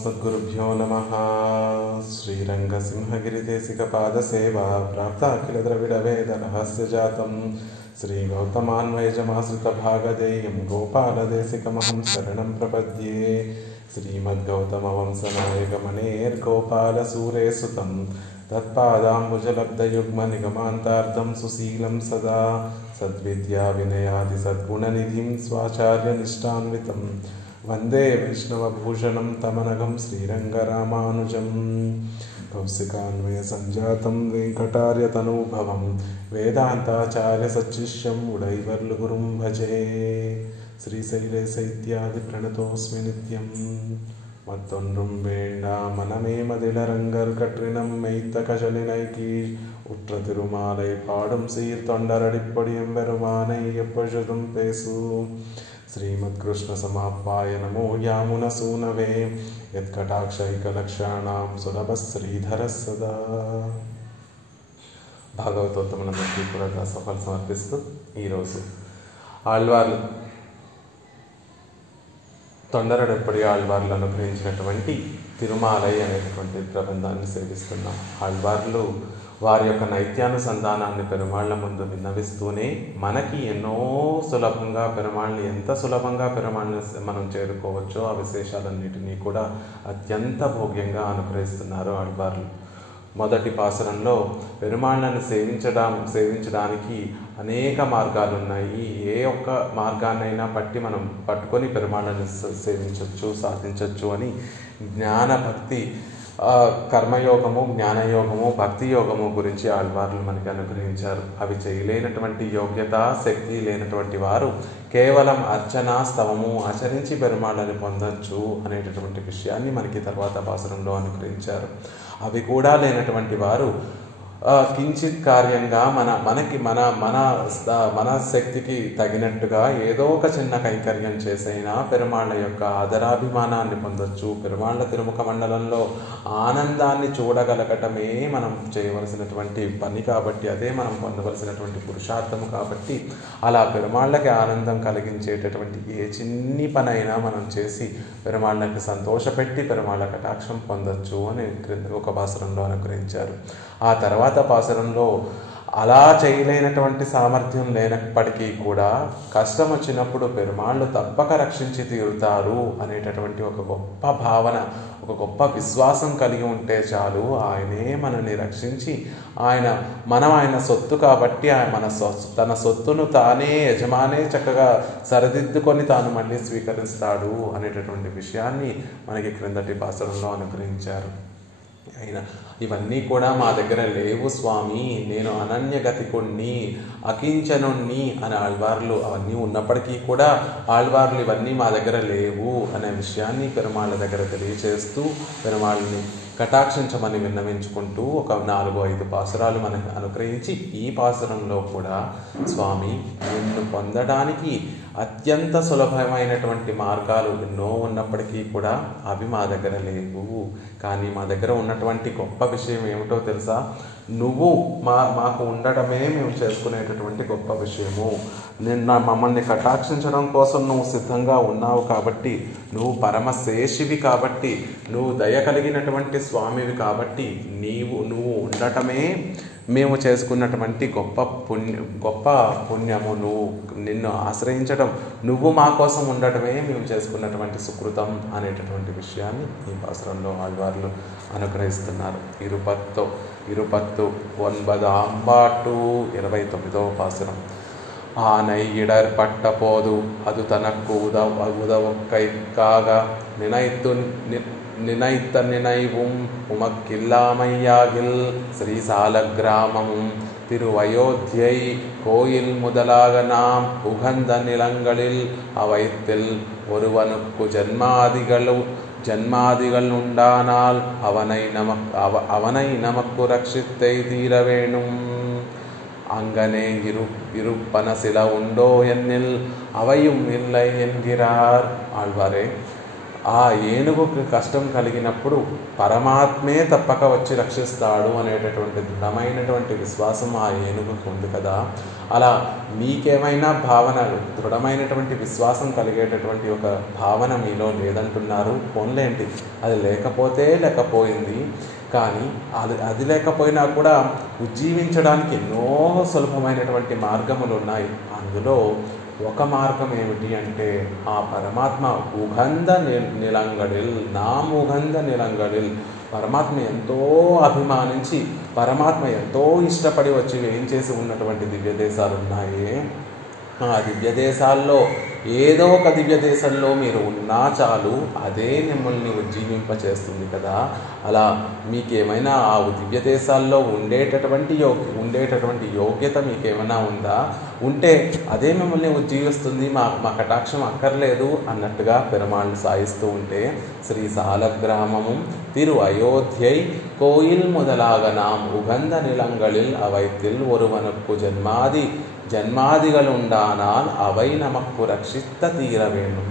अस्मद्गुरुभ्यो नमः। श्रीरङ्गसिंहगिरिदेशिकपादसेवा प्राप्ताखिलद्रविडवेदरहस्यजातं श्रीगौतमान्वयजमाश्रितभागधेयं गोपालदेशिकमहं शरणं प्रपद्ये। श्रीमद्गौतमवंशनायकमणेर्गोपालसूरेसुतं तत्पादाम्बुजलब्धयुग्मनिगमान्तार्धं सुशीलं सदा सद्विद्याविनयादिसद्गुणनिधिं स्वाचार्यनिष्ठान्वितं वन्दे वैष्णवभूषणं तमनघं श्रीरङ्गरामानुजं। कौशिकान्वयसञ्जातं वेङ्कटार्यतनूभवं वेदान्ताचार्यसच्शिष्यम् उडैवर्लुगुरुं भजे। श्रीशैलेशैत्यादिप्रणतोऽस्मि नित्यं மத்தொன்றும் வேண்டா மனமே மதிலரங்கர் கற்றினம் மெய்த்த கஜலினைக்கி உற்ற திருமாலை பாடும் சீர் தொண்டரடிப்பொடியும் பெருமானை எப்பொழுதும் பேசு. శ్రీమద్ కృష్ణ సమాప్పాయ నమో యామున సూనవే యత్కటాక్షైకలక్షాణాం సులభ శ్రీధర సదా. భాగవతోత్తములందరికీ కూడా దాసోహాలు సమర్పిస్తూ ఈరోజు ఆళ్వార్లు తొండరడెప్పటి ఆళ్వార్లు అనుగ్రహించినటువంటి తిరుమాలై అనేటువంటి ప్రబంధాన్ని సేవిస్తున్నాం. ఆళ్వార్లు వారి యొక్క నైత్యానుసంధానాన్ని పెరుమాళ్ల ముందు విన్నవిస్తూనే మనకి ఎన్నో సులభంగా పెరుమాళ్ళని ఎంత సులభంగా పెరుమాళ్ళని మనం చేరుకోవచ్చో ఆ విశేషాలన్నిటినీ కూడా అత్యంత భోగ్యంగా అనుగ్రహిస్తున్నారు ఆళ్వార్లు. మొదటి పాసురంలో పెరుమాళ్ళను సేవించడానికి అనేక మార్గాలు ఉన్నాయి. ఏ ఒక్క మార్గాన్నైనా మనం పట్టుకొని పెరుమాళ్ళను సేవించవచ్చు, సాధించవచ్చు అని జ్ఞాన భక్తి కర్మయోగము, జ్ఞానయోగము, భక్తి యోగము గురించి ఆళ్వార్లు మనకి అనుగ్రహించారు. అవి చేయలేనటువంటి యోగ్యత, శక్తి లేనటువంటి వారు కేవలం అర్చన, స్తవము ఆచరించి పెరుమాళ్ళని పొందొచ్చు అనేటటువంటి విషయాన్ని మనకి తర్వాత పాసురంలో అనుగ్రహించారు. అవి కూడా లేనటువంటి వారు కించిత్ కార్యంగా మన శక్తికి తగినట్టుగా ఏదో ఒక చిన్న కైంకర్యం చేసైనా పెరుమాళ్ళ యొక్క ఆదరాభిమానాన్ని పొందొచ్చు. పెరుమాళ్ళ తిరుముఖ మండలంలో ఆనందాన్ని చూడగలగటమే మనం చేయవలసినటువంటి పని కాబట్టి, అదే మనం పొందవలసినటువంటి పురుషార్థము కాబట్టి, అలా పెరుమాళ్ళకి ఆనందం కలిగించేటటువంటి ఏ చిన్ని పనైనా మనం చేసి పెరుమాళ్ళకి సంతోషపెట్టి పెరుమాళ్ళ కటాక్షం పొందొచ్చు అని ఒక పాసురంలో అనుగ్రహించారు. ఆ తర్వాత పాసురంలో అలా చేయలేనటువంటి సామర్థ్యం లేనప్పటికీ కూడా కష్టం వచ్చినప్పుడు పెరుమాళ్ళు తప్పక రక్షించి తీరుతారు అనేటటువంటి ఒక గొప్ప భావన, ఒక గొప్ప విశ్వాసం కలిగి ఉంటే చాలు. ఆయనే మనల్ని రక్షించి ఆయన సొత్తు కాబట్టి తన సొత్తును తానే యజమానే చక్కగా సరిదిద్దుకొని తాను మళ్ళీ స్వీకరిస్తాడు అనేటటువంటి విషయాన్ని మనకి క్రిందటి పాసురంలో అనుగ్రహించారు. అయినా ఇవన్నీ కూడా మా దగ్గర లేవు స్వామి, నేను అనన్యగతికుణ్ణి, అకించనుణ్ణి అని ఆళ్వార్లు అవన్నీ ఉన్నప్పటికీ కూడా ఆళ్వార్లు ఇవన్నీ మా దగ్గర లేవు అనే విషయాన్ని పెరుమాళ్ళ దగ్గర తెలియచేస్తూ పెరుమాళ్ళని కటాక్షించమని విన్నవించుకుంటూ ఒక 4-5 పాసురాలు మనకు అనుగ్రహించి ఈ పాసురంలో కూడా స్వామి నిన్ను పొందడానికి అత్యంత సులభమైనటువంటి మార్గాలు ఎన్నో ఉన్నప్పటికీ కూడా అవి మా దగ్గర లేవు. కానీ మా దగ్గర ఉన్నటువంటి గొప్ప విషయం ఏమిటో తెలుసా? నువ్వు మాకు ఉండటమే మేము చేసుకునేటటువంటి గొప్ప విషయము. మమ్మల్ని కటాక్షించడం కోసం నువ్వు సిద్ధంగా ఉన్నావు కాబట్టి, నువ్వు పరమశేషివి కాబట్టి, నువ్వు దయ కలిగినటువంటి స్వామివి కాబట్టి, నువ్వు ఉండటమే మేము చేసుకున్నటువంటి గొప్ప పుణ్యము. నిన్ను ఆశ్రయించడం, నువ్వు మా కోసం ఉండటమే మేము చేసుకున్నటువంటి సుకృతం అనేటటువంటి విషయాన్ని ఈ పాసురంలో ఆళ్వార్లు అనుగ్రహిస్తున్నారు. ఇరుపత్తు 9 29వ పాసురం. ஆனை இடர் பட்ட போது அது தனக்கு உதவுக்கைக்காக நினைத்த நினைவும் உமக்கில்லாமையாகில் ஸ்ரீசால கிராமமும் திருவயோத்தியை கோயில் முதலாக நாம் உகந்த நிலங்களில் அவைத்தில் ஒருவனுக்கு ஜன்மாதிகள் உண்டானால் அவனை நமக்கு ரட்சித்தை தீர வேணும். அங்கனே இருப்பன சில உண்டோ என்னில் அவையும் இல்லை என்கிறார் ஆழ்வாரே. ఆ ఏనుగుకి కష్టం కలిగినప్పుడు పరమాత్మే తప్పక వచ్చి రక్షిస్తాడు అనేటటువంటి దృఢమైనటువంటి విశ్వాసం ఆ ఏనుగుకు ఉంది కదా. అలా మీకేమైనా భావన, దృఢమైనటువంటి విశ్వాసం కలిగేటటువంటి ఒక భావన మీలో లేదంటున్నారు. పోన్లేంటి, అది లేకపోయింది. కానీ అది లేకపోయినా కూడా ఉజ్జీవించడానికి ఎన్నో సులభమైనటువంటి మార్గములు ఉన్నాయి. అందులో ఒక మార్గం ఏమిటి అంటే ఆ పరమాత్మ ఉగంధ నిలంగడిల్, ఉగంధ నిలంగడిల్, పరమాత్మ ఎంతో అభిమానించి, పరమాత్మ ఎంతో ఇష్టపడి వచ్చి ఏం చేసి ఉన్నటువంటి దివ్య దేశాలు ఉన్నాయి. ఆ దివ్య దేశాల్లో ఏదో ఒక దివ్య దేశంలో మీరు ఉన్నా చాలు, అదే మిమ్మల్ని ఉజ్జీవింపచేస్తుంది కదా. అలా మీకేమైనా ఆ దివ్య దేశాల్లో ఉండేటటువంటి యోగ్యత మీకేమైనా ఉందా? ఉంటే అదే మిమ్మల్ని ఉజ్జీవిస్తుంది, మా కటాక్షం అక్కర్లేదు అన్నట్టుగా పెరుమాళ్ళు సాయిస్తూ ఉంటే, శ్రీ సాలగ్రామము తిరు అయోధ్యై కోయిల్ మొదలాగ నాం ఉగంధ నిలంగళిల్ అవైతిల్ ఒరువనక్కు జన్మాదిగలుండానాల్ అవై నమక్కు రక్షిత తీరవేణు.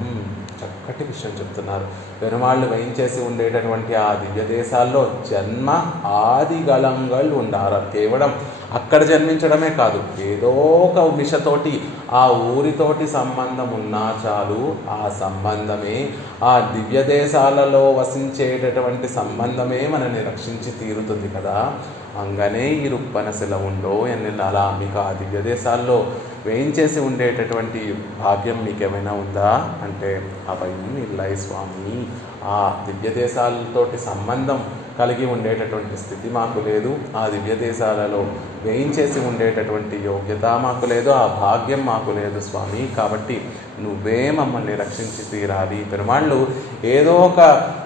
చక్కటి విషయం చెప్తున్నారు. పెరుమాళ్ళు వేయించేసి ఉండేటటువంటి ఆ దివ్య దేశాల్లో జన్మ ఆదిగళంగళ్ళు ఉండాలి. కేవలం అక్కడ జన్మించడమే కాదు, ఏదో ఒక మిషతోటి ఆ ఊరితోటి సంబంధం ఉన్నా చాలు, ఆ సంబంధమే, ఆ దివ్య దేశాలలో వసించేటటువంటి సంబంధమే మనల్ని రక్షించి తీరుతుంది కదా. అంగనే ఇరుప్పనశిల ఉండో ఎన్నెల్లా. అలా మీకు ఆ దివ్య దేశాల్లో వేయించేసి ఉండేటటువంటి భాగ్యం మీకేమైనా ఉందా అంటే అభయం ఇల్లై స్వామి. ఆ దివ్య దేశాలతోటి సంబంధం కలిగి ఉండేటటువంటి స్థితి మాకు లేదు, ఆ దివ్య దేశాలలో వేయించేసి ఉండేటటువంటి యోగ్యత మాకు లేదు, ఆ భాగ్యం మాకు లేదు స్వామి. కాబట్టి నువ్వే మమ్మల్ని రక్షించి తీరాలి. పెరుమాళ్ళు ఏదో ఒక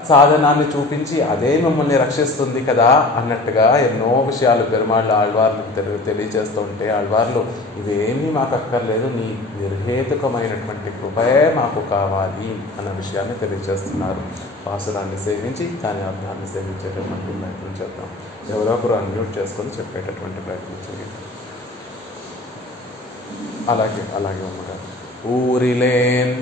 సాధనాన్ని చూపించి అదే మమ్మల్ని రక్షిస్తుంది కదా అన్నట్టుగా ఎన్నో విషయాలు పెరుమాళ్ళు ఆళ్వార్లకు తెలియజేస్తుంటే, ఆళ్వార్లు ఇవేమీ మాకు అక్కర్లేదు, నీ నిర్హేతుకమైనటువంటి కృపయే మాకు కావాలి అన్న విషయాన్ని తెలియజేస్తున్నారు. పాసురాన్ని సేవించి దాని అర్థాన్ని సేవించేటటువంటి ప్రయత్నం చేద్దాం. ఎవరో ఒకరు అన్మ్యూట్ చేసుకొని చెప్పేటటువంటి ప్రయత్నం చేయండి. అలాగే అమ్మగారు. ఊరిలేన్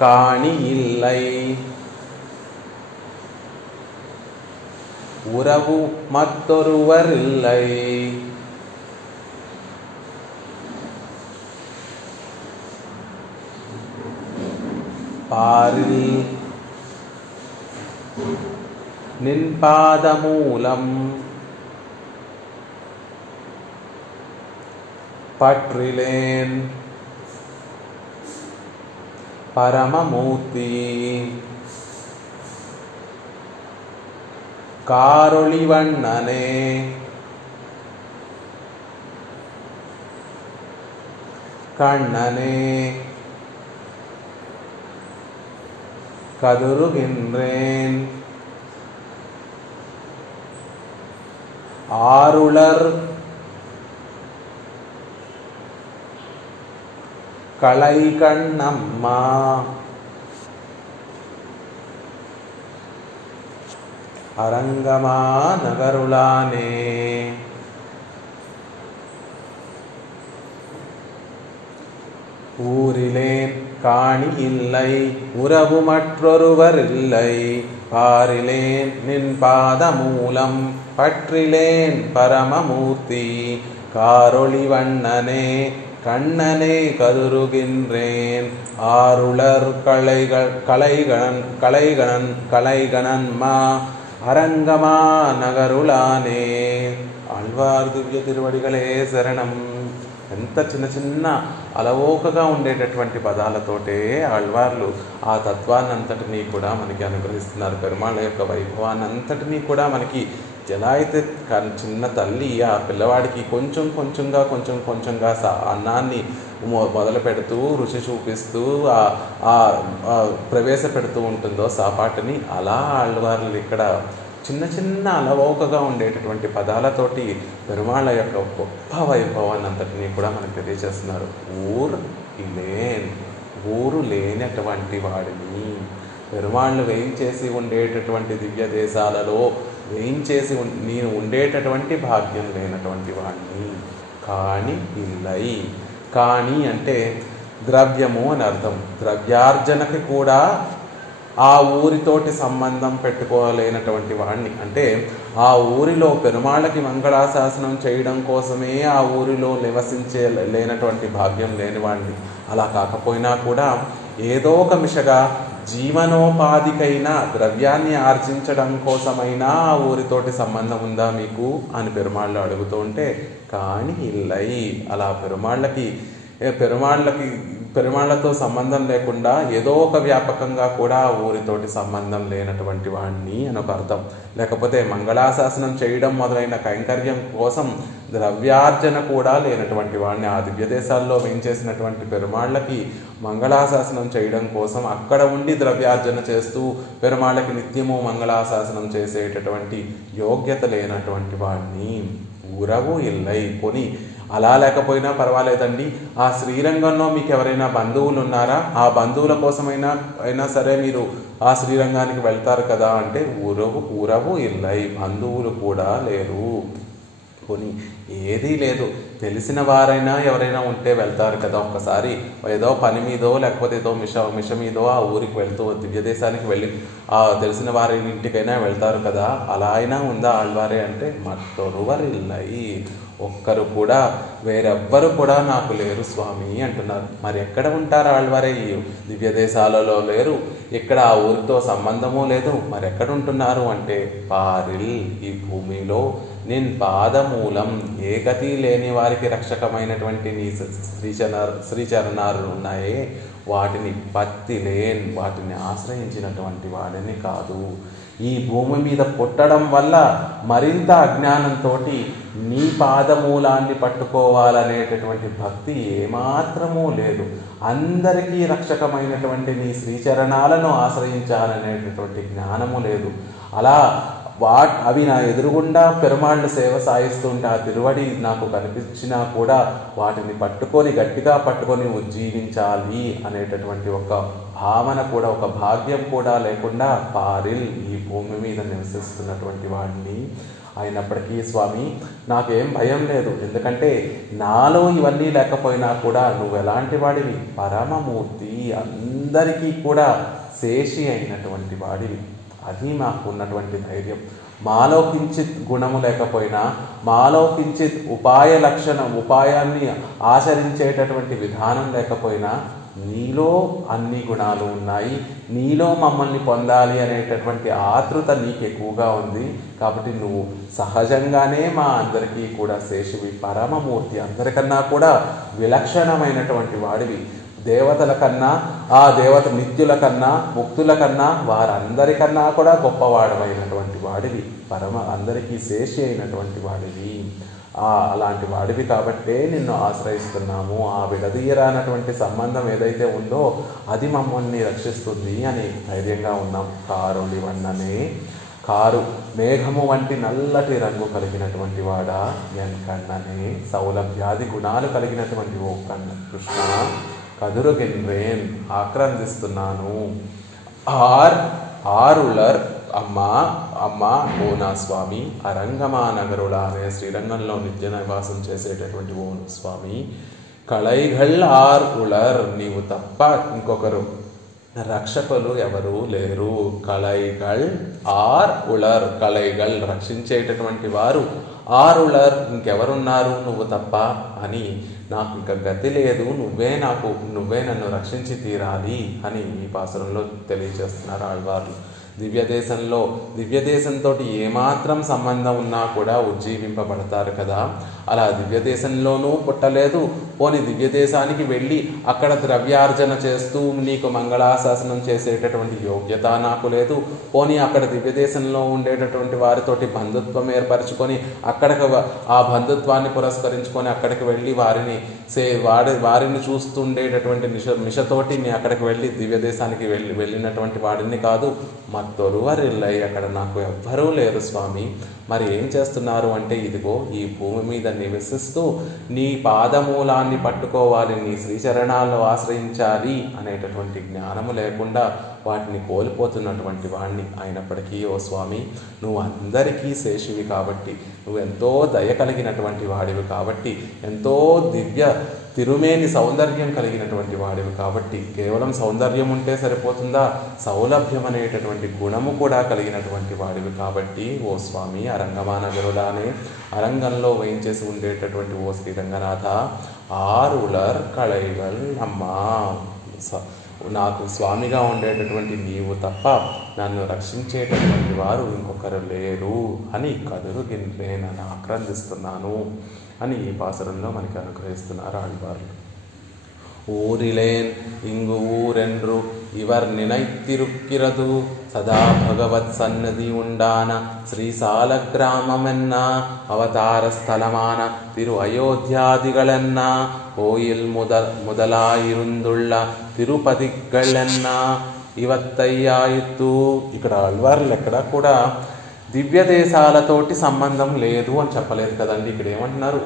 కాణి ఇల్లై ఉరవు మత్తొరువరిల్లై పారిల్ నిన్పాదమూలం పట్రిలేన్ పరమమూర్తి కారొళివಣ್ಣనే கண்ணனே கதுருகின்றேன் ஆருளர் கலை கண்ணம்மா அரங்கமா நகருளானே ஊரிலேன் காணி இல்லை உறவு மற்றொருவர் இல்லை பாரிலேன் நின் பாதமூலம் பற்றிலேன் பரமமூர்த்தி காரொளி வண்ணனே கண்ணனே கதுருகின்றேன் ஆருளர் கலைகணன்மா அரங்கமா நகருளானே. ఆళ్వార్ దివ్య తిరువడిగలే శరణం. ఎంత చిన్న చిన్న అలవోకగా ఉండేటటువంటి పదాలతోటే ఆళ్వార్లు ఆ తత్వాన్ని అంతటినీ కూడా మనకి అనుగ్రహిస్తున్నారు. పెరుమాళ్ళ యొక్క వైభవాన్ని అంతటినీ కూడా మనకి ఎలా అయితే చిన్న తల్లి ఆ పిల్లవాడికి కొంచెం కొంచెంగా అన్నాన్ని మొదలు పెడుతూ రుచి చూపిస్తూ ప్రవేశపెడుతూ ఉంటుందో సాపాటుని, అలా ఆళ్వార్లు ఇక్కడ చిన్న చిన్న అలవోకగా ఉండేటటువంటి పదాలతోటి పెరుమాళ్ళ యొక్క గొప్ప వైభవాన్ని అంతటినీ కూడా మనకు తెలియజేస్తున్నారు. ఊరు లేనటువంటి వాడిని, పెరుమాళ్ళు వేయించేసి ఉండేటటువంటి దివ్య దేశాలలో వేయించేసి నేను ఉండేటటువంటి భాగ్యం లేనటువంటి వాడిని. కాణి ఇల్లై, కాణి అంటే ద్రవ్యము అని అర్థం. ద్రవ్యార్జనకి కూడా ఆ ఊరితోటి సంబంధం పెట్టుకోలేనటువంటి వాడిని, అంటే ఆ ఊరిలో పెరుమాళ్ళకి మంగళాశాసనం చేయడం కోసమే ఆ ఊరిలో నివసించే లేనటువంటి భాగ్యం లేనివాడిని. అలా కాకపోయినా కూడా ఏదో ఒక మిషగా జీవనోపాధికైనా ద్రవ్యాన్ని ఆర్జించడం కోసమైనా ఆ ఊరితోటి సంబంధం ఉందా మీకు అని పెరుమాళ్ళు అడుగుతూ ఉంటే, కానీ ఇల్లై అలా పెరుమాళ్ళతో సంబంధం లేకుండా ఏదో ఒక వ్యాపకంగా కూడా ఊరితోటి సంబంధం లేనటువంటి వాడిని అని ఒక అర్థం. లేకపోతే మంగళాశాసనం చేయడం మొదలైన కైంకర్యం కోసం ద్రవ్యార్జన కూడా లేనటువంటి వాడిని. ఆ దివ్య దేశాల్లో వేయించేసినటువంటి పెరుమాళ్ళకి మంగళాశాసనం చేయడం కోసం అక్కడ ఉండి ద్రవ్యార్జన చేస్తూ పెరుమాళ్ళకి నిత్యము మంగళాశాసనం చేసేటటువంటి యోగ్యత లేనటువంటి వాడిని. ఊరవు ఇల్లై కొని అలా లేకపోయినా పర్వాలేదండి, ఆ శ్రీరంగంలో మీకు ఎవరైనా బంధువులు ఉన్నారా, ఆ బంధువుల కోసమైనా సరే మీరు ఆ శ్రీరంగానికి వెళ్తారు కదా అంటే ఊరవు ఇల్లై బంధువులు కూడా లేరు. కొని ఏదీ లేదు, తెలిసిన వారైనా ఎవరైనా ఉంటే వెళ్తారు కదా, ఒక్కసారి ఏదో పని మీదో లేకపోతే ఏదో మిష మీదో ఆ ఊరికి వెళ్తూ దివ్యదేశానికి వెళ్ళి ఆ తెలిసిన వారి ఇంటికైనా వెళ్తారు కదా, అలా అయినా ఉందా ఆళ్వారే అంటే మట్టొరువరిల్లై ఒక్కరు కూడా వేరెవ్వరు కూడా నాకు లేరు స్వామి అంటున్నారు. మరి ఎక్కడ ఉంటారు ఆళ్వారే? ఈ దివ్య దేశాలలో లేరు, ఇక్కడ ఆ ఊరితో సంబంధము లేదు, మరి ఎక్కడ ఉంటున్నారు అంటే పారిల్ ఈ భూమిలో నేను పాదమూలం ఏ గతి లేని వారికి రక్షకమైనటువంటి నీ శ్రీచరణాలు ఉన్నాయే వాటిని వాటిని ఆశ్రయించినటువంటి వాడిని కాదు. ఈ భూమి మీద పుట్టడం వల్ల మరింత అజ్ఞానంతో నీ పాదమూలాన్ని పట్టుకోవాలనేటటువంటి భక్తి ఏమాత్రమూ లేదు. అందరికీ రక్షకమైనటువంటి నీ శ్రీచరణాలను ఆశ్రయించాలనేటటువంటి జ్ఞానము లేదు. అలా అవి నా ఎదురుగుండా పెరుమాళ్ళు సేవ సాయిస్తుంటే ఆ తిరువడి నాకు కనిపించినా కూడా వాటిని గట్టిగా పట్టుకొని ఉజ్జీవించాలి అనేటటువంటి ఒక భావన కూడా, ఒక భాగ్యం కూడా లేకుండా పారిల్ ఈ భూమి మీద నివసిస్తున్నటువంటి వాడిని అయినప్పటికీ స్వామి నాకేం భయం లేదు, ఎందుకంటే నాలో ఇవన్నీ లేకపోయినా కూడా నువ్వు ఎలాంటి వాడివి, పరమమూర్తి, అందరికీ కూడా శేషి అయినటువంటి వాడివి. అది మాకు ఉన్నటువంటి ధైర్యం. మాలో కించిత్ గుణము లేకపోయినా, మాలో కించిత్ ఉపాయాన్ని ఆచరించేటటువంటి విధానం లేకపోయినా నీలో అన్ని గుణాలు ఉన్నాయి. నీలో మమ్మల్ని పొందాలి అనేటటువంటి ఆతృత నీకు ఎక్కువగా ఉంది. కాబట్టి నువ్వు సహజంగానే మా అందరికీ కూడా శేషివి, పరమమూర్తి, అందరికన్నా కూడా విలక్షణమైనటువంటి వాడివి. దేవతల కన్నా, ఆ దేవత నిత్యుల కన్నా, ముక్తుల కన్నా, వారందరికన్నా కూడా గొప్పవాడమైనటువంటి వాడివి, అందరికీ శేషి అయినటువంటి వాడివి. అలాంటి వాడివి కాబట్టే నిన్ను ఆశ్రయిస్తున్నాము. ఆ విడదీయరానటువంటి సంబంధం ఏదైతే ఉందో అది మమ్మల్ని రక్షిస్తుంది అని ధైర్యంగా ఉన్నాం. కారుడి వన్ననే కారు మేఘము వంటి నల్లటి రంగు కలిగినటువంటి వాడా ఎన్కన్ననే సౌలభ్యాది గుణాలు కలిగినటువంటి ఓ కృష్ణ కదురుగిన్రేన్ ఆక్రందిస్తున్నాను. ఆరులర్ అమ్మా ఓ నా స్వామి, అరంగమా నగరుల అనే శ్రీరంగంలో నిత్య నివాసం చేసేటటువంటి ఓ స్వామి, కళైగల్ ఉలర్ నీవు తప్ప ఇంకొకరు రక్షకులు ఎవరు లేరు. కళైగల్ ఉలర్ కళైగల్ రక్షించేటటువంటి వారు, ఉలర్ ఇంకెవరున్నారు నువ్వు తప్ప అని నాకు ఇంకా గతి లేదు, నువ్వే నన్ను రక్షించి తీరాలి అని ఈ పాసురంలో తెలియజేస్తున్నారు ఆళ్వార్లు. దివ్యదేశంతో ఏమాత్రం సంబంధం ఉన్నా కూడా ఉజ్జీవింపబడతారు కదా, అలా దివ్యదేశంలోనూ పుట్టలేదు, పోని దివ్యదేశానికి వెళ్ళి అక్కడ ద్రవ్యార్జన చేస్తూ నీకు మంగళాశాసనం చేసేటటువంటి యోగ్యత నాకు లేదు, పోని అక్కడ దివ్యదేశంలో ఉండేటటువంటి వారితోటి బంధుత్వం ఏర్పరచుకొని ఆ బంధుత్వాన్ని పురస్కరించుకొని అక్కడికి వెళ్ళి వారిని చూస్తుండేటటువంటి మిషతోటి అక్కడికి వెళ్ళి దివ్యదేశానికి వెళ్ళినటువంటి వాడిని కాదు. మత్తొరువరిల్లై అక్కడ నాకు ఎవ్వరూ లేరు స్వామి. మరి ఏం చేస్తున్నారు అంటే ఇదిగో ఈ భూమి మీద నివసిస్తూ నీ పాదమూలాన్ని పట్టుకోవాలి, నీ శ్రీచరణాలను ఆశ్రయించాలి అనేటటువంటి జ్ఞానము లేకుండా వాటిని కోల్పోతున్నటువంటి వాణ్ణి. అయినప్పటికీ ఓ స్వామి నువ్వు అందరికీ శేషివి కాబట్టి, నువ్వు ఎంతో దయ కలిగినటువంటి వాడివి కాబట్టి, ఎంతో దివ్య తిరుమేని సౌందర్యం కలిగినటువంటి వాడివి కాబట్టి, కేవలం సౌందర్యం ఉంటే సరిపోతుందా, సౌలభ్యం అనేటటువంటి గుణము కూడా కలిగినటువంటి వాడివి కాబట్టి ఓ స్వామి అరంగమానగరుడానే అరంగంలో వేయించేసి ఉండేటటువంటి ఓ శ్రీరంగనాథ, ఆరులర్ కళైగల్ అమ్మా, నాకు స్వామిగా ఉండేటటువంటి నీవు తప్ప నన్ను రక్షించేటటువంటి వారు ఇంకొకరు లేరు అని కదురుగిన్లేనని ఆక్రందిస్తున్నాను అని ఈ పాసురంలో మనకి అనుగ్రహిస్తున్నారు ఆళ్వార్లు. ஊரிலேன் இங்கு ஊரென்று இவர் நினைத்திருக்கிறது சதா பகவத் சன்னதி உண்டான ஸ்ரீசால கிராமமென்ன அவதார ஸ்தலமான திரு அயோத்தியாதிகளென்ன கோயில் முதலாயிருந்துள்ள తిరుపతిగళ్ళెన్న ఇవత్తయ్యాయిత్తు. ఇక్కడ ఆళ్వార్లు ఎక్కడా కూడా దివ్య దేశాలతోటి సంబంధం లేదు అని చెప్పలేదు కదండి. ఇక్కడ ఏమంటున్నారు,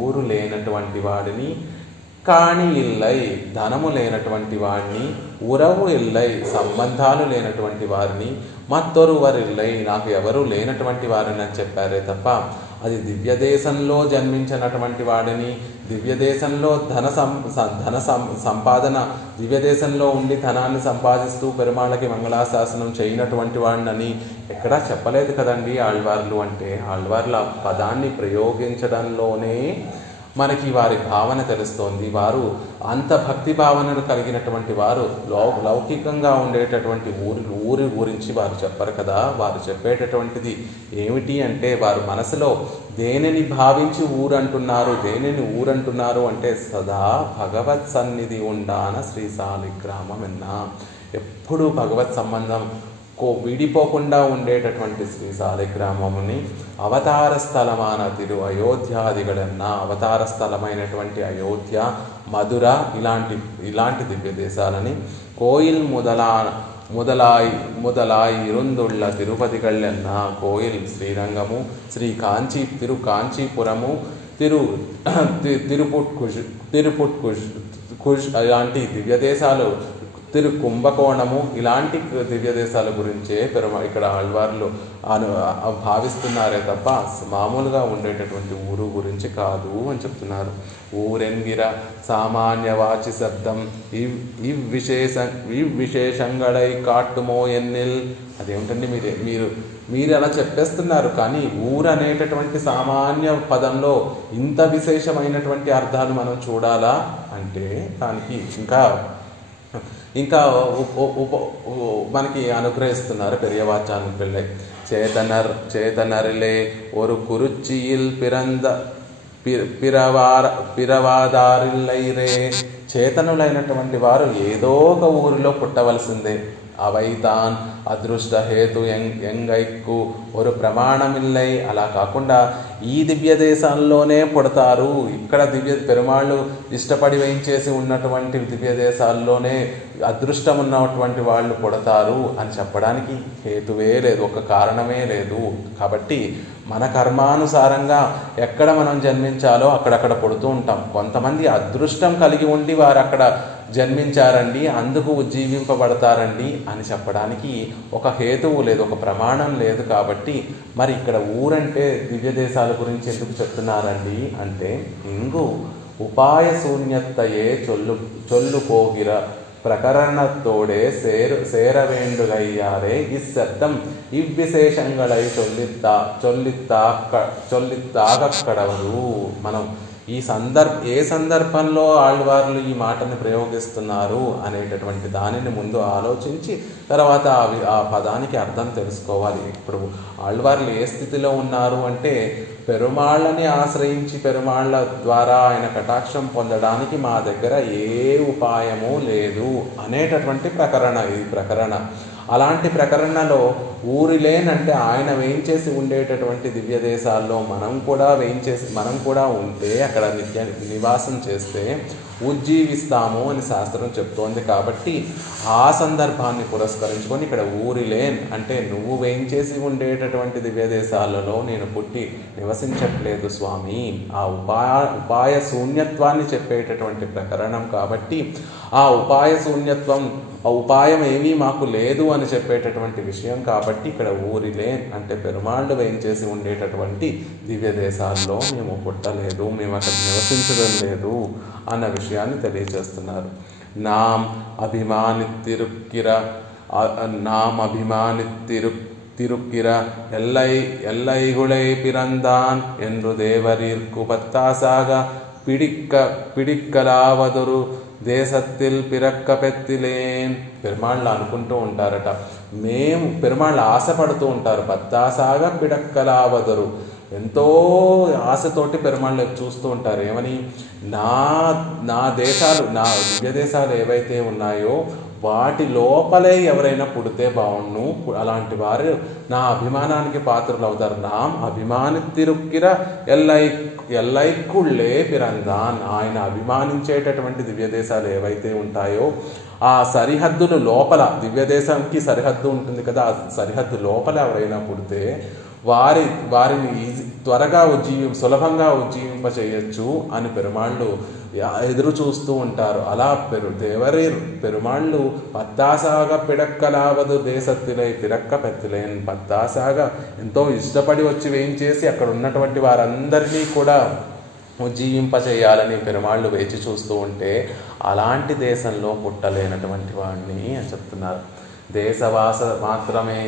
ఊరు లేనటువంటి వాడిని, కాణి ఇల్లై ధనము లేనటువంటి వాడిని, ఉరవు ఇల్లై సంబంధాలు లేనటువంటి వారిని, మత్తొరువరిల్లై నాకు ఎవరు లేనటువంటి వారిని అని చెప్పారే తప్ప అది దివ్యదేశంలో జన్మించినటువంటి వాడిని, దివ్యదేశంలో ధన సంపాదన, దివ్యదేశంలో ఉండి ధనాన్ని సంపాదిస్తూ పెరుమాళ్ళకి మంగళాశాసనం చేయనటువంటి వాడిని ఎక్కడా చెప్పలేదు కదండి ఆళ్వార్లు. అంటే ఆళ్వార్ల పదాన్ని ప్రయోగించడంలోనే మనకి వారి భావన తెలుస్తోంది. వారు అంత భక్తి భావనను కలిగినటువంటి వారు. లౌకికంగా ఉండేటటువంటి ఊరి గురించి వారు చెప్పరు కదా. వారు చెప్పేటటువంటిది ఏమిటి అంటే, వారు మనసులో దేనిని భావించి ఊరంటున్నారు అంటే సదా భగవత్ సన్నిధి ఉండాన శ్రీశాలిగ్రామం ఎన్న, ఎప్పుడు భగవత్ సంబంధం విడిపోకుండా ఉండేటటువంటి శ్రీశాలిగ్రామముని అవతార స్థలమాన తిరు అయోధ్యాదిగడన్న, అవతార స్థలమైనటువంటి అయోధ్య, మధుర ఇలాంటి దివ్య దేశాలని, కోయిల్ முதலாய் இருந்துள்ள తిరుపతిగళ్ళెన్న, కోయిల్ శ్రీరంగము, తిరు కాంచీపురము, తిరుపుట్కుష్ ఇలాంటి దివ్య దేశాలు, తిరు కుంభకోణము ఇలాంటి దివ్య దేశాల గురించే ఇక్కడ ఆళ్వార్లు భావిస్తున్నారే తప్ప మామూలుగా ఉండేటటువంటి ఊరు గురించి కాదు అని చెప్తున్నారు. ఊరెన్గిర సామాన్యవాచి శబ్దం విశేషంగళై కాట్టుమో ఎన్నిల్. అదేమిటండి, మీరు అలా చెప్పేస్తున్నారు, కానీ ఊరు అనేటటువంటి సామాన్య పదంలో ఇంత విశేషమైనటువంటి అర్థాలు మనం చూడాలా అంటే దానికి ఇంకా మనకి అనుగ్రహిస్తున్నారు పెరియవాచాను పిల్లై. చేతనరిలే ஒரு குறிச்சியில் పిరవాదారిల్లైరే. చేతనులైనటువంటి వారు ఏదో ఒక ఊరిలో పుట్టవలసిందే. అవైతాన్ అదృష్ట హేతు ఎంగైక్కు ఒక ప్రమాణమిల్లై. అలా కాకుండా ఈ దివ్య దేశాల్లోనే పుడతారు, ఇక్కడ పెరుమాళ్ళు ఇష్టపడి వేయించేసి ఉన్నటువంటి దివ్య దేశాల్లోనే అదృష్టం ఉన్నటువంటి వాళ్ళు పుడతారు అని చెప్పడానికి హేతువే లేదు, ఒక కారణమే లేదు. కాబట్టి మన కర్మానుసారంగా ఎక్కడ మనం జన్మించాలో అక్కడక్కడ పుడుతూ ఉంటాం. కొంతమంది అదృష్టం కలిగి ఉండి వారు అక్కడ జన్మించారండి, అందుకు ఉజ్జీవింపబడతారండి అని చెప్పడానికి ఒక హేతువు లేదు, ఒక ప్రమాణం లేదు. కాబట్టి మరి ఇక్కడ ఊరంటే దివ్య దేశాల గురించి ఎందుకు చెప్తున్నారండి అంటే, ఇంగు ఉపాయ శూన్యత్తయే చొల్లు పోగిర ప్రకరణத்தோடே சேரவேண்டுகையாரே இச்சத்தம் இவ்விசேஷங்களை చొల్లిత్తాగక్కడవదు. మనం ఏ సందర్భంలో ఆళ్వార్లు ఈ మాటని ప్రయోగిస్తున్నారు అనేటటువంటి దానిని ముందు ఆలోచించి తర్వాత ఆ పదానికి అర్థం తెలుసుకోవాలి. ఇప్పుడు ఆళ్వార్లు ఏ స్థితిలో ఉన్నారు అంటే, పెరుమాళ్ళని ఆశ్రయించి పెరుమాళ్ళ ద్వారా ఆయన కటాక్షం పొందడానికి మా దగ్గర ఏ ఉపాయము లేదు అనేటటువంటి ప్రకరణ ఇది ప్రకరణ. అలాంటి ప్రకరణలో ఊరిలేనంటే ఆయన వేయించేసి ఉండేటటువంటి దివ్య దేశాల్లో మనం కూడా ఉంటే అక్కడ నిత్య నివాసం చేస్తే ఉజ్జీవిస్తాము అని శాస్త్రం చెప్తోంది. కాబట్టి ఆ సందర్భాన్ని పురస్కరించుకొని ఇక్కడ ఊరిలేన్ అంటే నువ్వు వేయించేసి ఉండేటటువంటి దివ్య దేశాలలో నేను పుట్టి నివసించట్లేదు స్వామి, ఆ ఉపాయ శూన్యత్వాన్ని చెప్పేటటువంటి ప్రకరణం. కాబట్టి ఆ ఉపాయ శూన్యత్వం, ఆ ఉపాయం ఏమీ మాకు లేదు అని చెప్పేటటువంటి విషయం కాబట్టి ఇక్కడ ఊరిలే అంటే పెరుమాళ్ళు వేయించేసి ఉండేటటువంటి దివ్య దేశాల్లో మేము పుట్టలేదు, మేము అక్కడ నివసించడం లేదు అన్న విషయాన్ని తెలియజేస్తున్నారు. நாம் அபிமானித்திருக்கிற எல்லைகுளை பிறந்தான் என்று தேவரீர்க்கு பத்தாசாக పిడిక్కలావదురు దేశత్తిల్ పిరక్క పెత్తిలేన్. పెరుమాళ్ళు అనుకుంటూ ఉంటారట, మేము పెరుమాళ్ళు ఆశపడుతూ ఉంటారు. పత్తాసాగా పిడక్కలావదురు, ఎంతో ఆశతోటి పెరుమాళ్ళు చూస్తూ ఉంటారు. ఏమని? నా దేశాలు, నా దివ్య దేశాలు ఏవైతే ఉన్నాయో వాటి లోపలే ఎవరైనా పుడితే బాగుండు, అలాంటి వారు నా అభిమానానికి పాత్రలు అవుతారు. நாம் అభిమానిత్తిరుక్కిర ఎల్లైక్కుళ్ళే పిరందాన్. ఆయన అభిమానించేటటువంటి దివ్య దేశాలు ఏవైతే ఉంటాయో ఆ సరిహద్దులు లోపల, దివ్య దేశానికి సరిహద్దు ఉంటుంది కదా, ఆ సరిహద్దు లోపల ఎవరైనా పుడితే వారిని త్వరగా సులభంగా ఉజ్జీవింపచేయచ్చు అని పెరుమాళ్ళు ఎదురు చూస్తూ ఉంటారు. అలా పెరుమాళ్ళు పత్తాసాగా పిడక్కలావదు దేశత్తిలై పిరక్క పెత్తిలేన్. పత్తాసాగా ఎంతో ఇష్టపడి వచ్చి వేయించేసి అక్కడ ఉన్నటువంటి వారందరినీ కూడా ఉజ్జీవింపచేయాలని పెరుమాళ్ళు వేచి చూస్తూ ఉంటే అలాంటి దేశంలో పుట్టలేనటువంటి వాడిని అని చెప్తున్నారు. దేశవాస మాత్రమే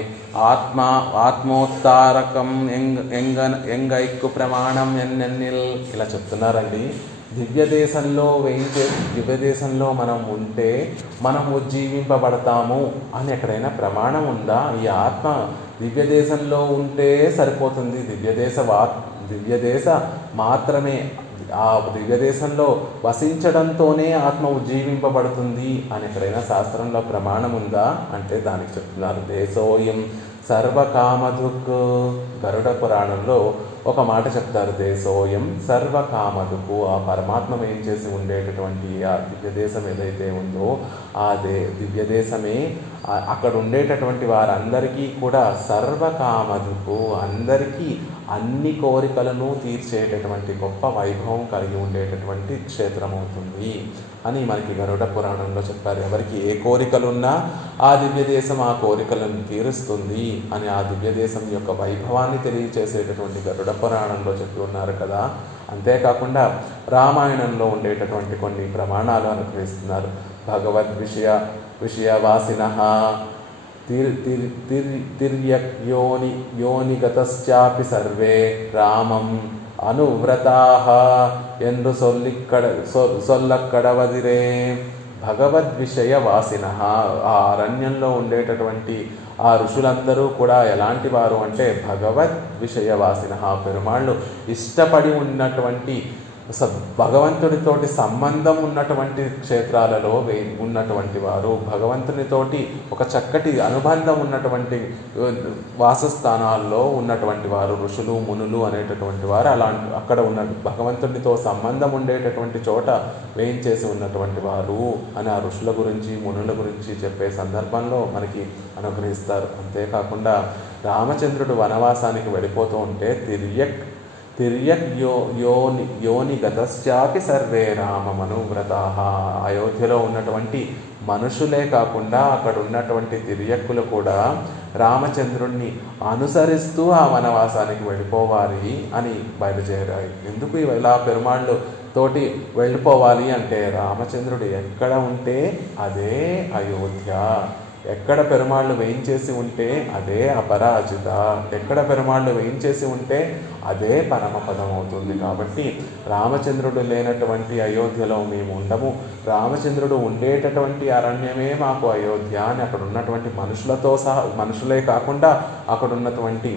ఆత్మోత్తారకం ఎంగైక్కు ప్రమాణం ఎన్నెన్నిల్. ఇలా చెప్తున్నారండి. దివ్య దేశంలో మనం ఉంటే మనం ఉజ్జీవింపబడతాము అని ఎక్కడైనా ప్రమాణం ఉందా? ఈ ఆత్మ దివ్య దేశంలో ఉంటే సరిపోతుంది, దివ్య దేశ మాత్రమే, ఆ దివ్య దేశంలో వసించడంతోనే ఆత్మ ఉజ్జీవింపబడుతుంది అని ఎక్కడైనా శాస్త్రంలో ప్రమాణం ఉందా అంటే దానికి చెప్తున్నారు. దేశోయం సర్వకామధుక్. గరుడ పురాణంలో ఒక మాట చెప్తారు, దేశోయం సర్వకామధుకు. ఆ పరమాత్మ ఏం చేసి ఉండేటటువంటి ఆ దివ్య దేశం ఏదైతే ఉందో ఆ దివ్య దేశమే అక్కడ ఉండేటటువంటి వారందరికీ కూడా సర్వకామధుకు, అందరికీ అన్ని కోరికలను తీర్చేటటువంటి గొప్ప వైభవం కలిగి ఉండేటటువంటి క్షేత్రం అవుతుంది అని మనకి గరుడ పురాణంలో చెప్పారు. ఎవరికి ఏ కోరికలున్నా ఆ దివ్య దేశం ఆ కోరికలను తీరుస్తుంది అని ఆ దివ్య దేశం యొక్క వైభవాన్ని తెలియచేసేటటువంటి గరుడ పురాణంలో చెప్పి ఉన్నారు కదా. అంతేకాకుండా రామాయణంలో ఉండేటటువంటి కొన్ని ప్రమాణాలు అనుగ్రహిస్తున్నారు. భగవద్ విషయవాసినః తిర్యక్యోనిగతశ్చాపి సర్వే రామం అనువ్రతాః ಎಂದು సొల్లక్కడవదిరే. భగవద్విషయ వాసినః, ఆ అరణ్యంలో ఉండేటటువంటి ఆ ఋషులందరూ కూడా ఎలాంటి వారు అంటే భగవద్ విషయ వాసినః, పెరుమాళ్ళు ఇష్టపడి ఉన్నటువంటి భగవంతుడితోటి సంబంధం ఉన్నటువంటి క్షేత్రాలలో ఉన్నటువంటి వారు, భగవంతునితోటి ఒక చక్కటి అనుబంధం ఉన్నటువంటి వాసస్థానాల్లో ఉన్నటువంటి వారు ఋషులు మునులు అనేటటువంటి వారు. అక్కడ ఉన్న భగవంతుడితో సంబంధం ఉండేటటువంటి చోట వేయించేసి ఉన్నటువంటి వారు అని ఆ ఋషుల గురించి మునుల గురించి చెప్పే సందర్భంలో మనకి అనుగ్రహిస్తారు. అంతేకాకుండా రామచంద్రుడు వనవాసానికి వెళ్ళిపోతూ ఉంటే తిర్యక్యోనిగతశ్చాపి సర్వే రామమనువ్రతాః. అయోధ్యలో ఉన్నటువంటి మనుషులే కాకుండా అక్కడ ఉన్నటువంటి తిర్యక్కులు కూడా రామచంద్రుణ్ణి అనుసరిస్తూ ఆ వనవాసానికి వెళ్ళిపోవాలి అని బయలుదేరాయి. ఎందుకు ఇలా పెరుమాళ్ళు తోటి వెళ్ళిపోవాలి అంటే రామచంద్రుడు ఎక్కడ ఉంటే అదే అయోధ్య, ఎక్కడ పెరుమాళ్ళు వేయించేసి ఉంటే అదే అపరాజిత, ఎక్కడ పెరుమాళ్ళు వేయించేసి ఉంటే అదే పరమపదం అవుతుంది. కాబట్టి రామచంద్రుడు లేనటువంటి అయోధ్యలో మేము ఉండము, రామచంద్రుడు ఉండేటటువంటి అరణ్యమే మాకు అయోధ్య అని అక్కడ ఉన్నటువంటి మనుషులే కాకుండా అక్కడ ఉన్నటువంటి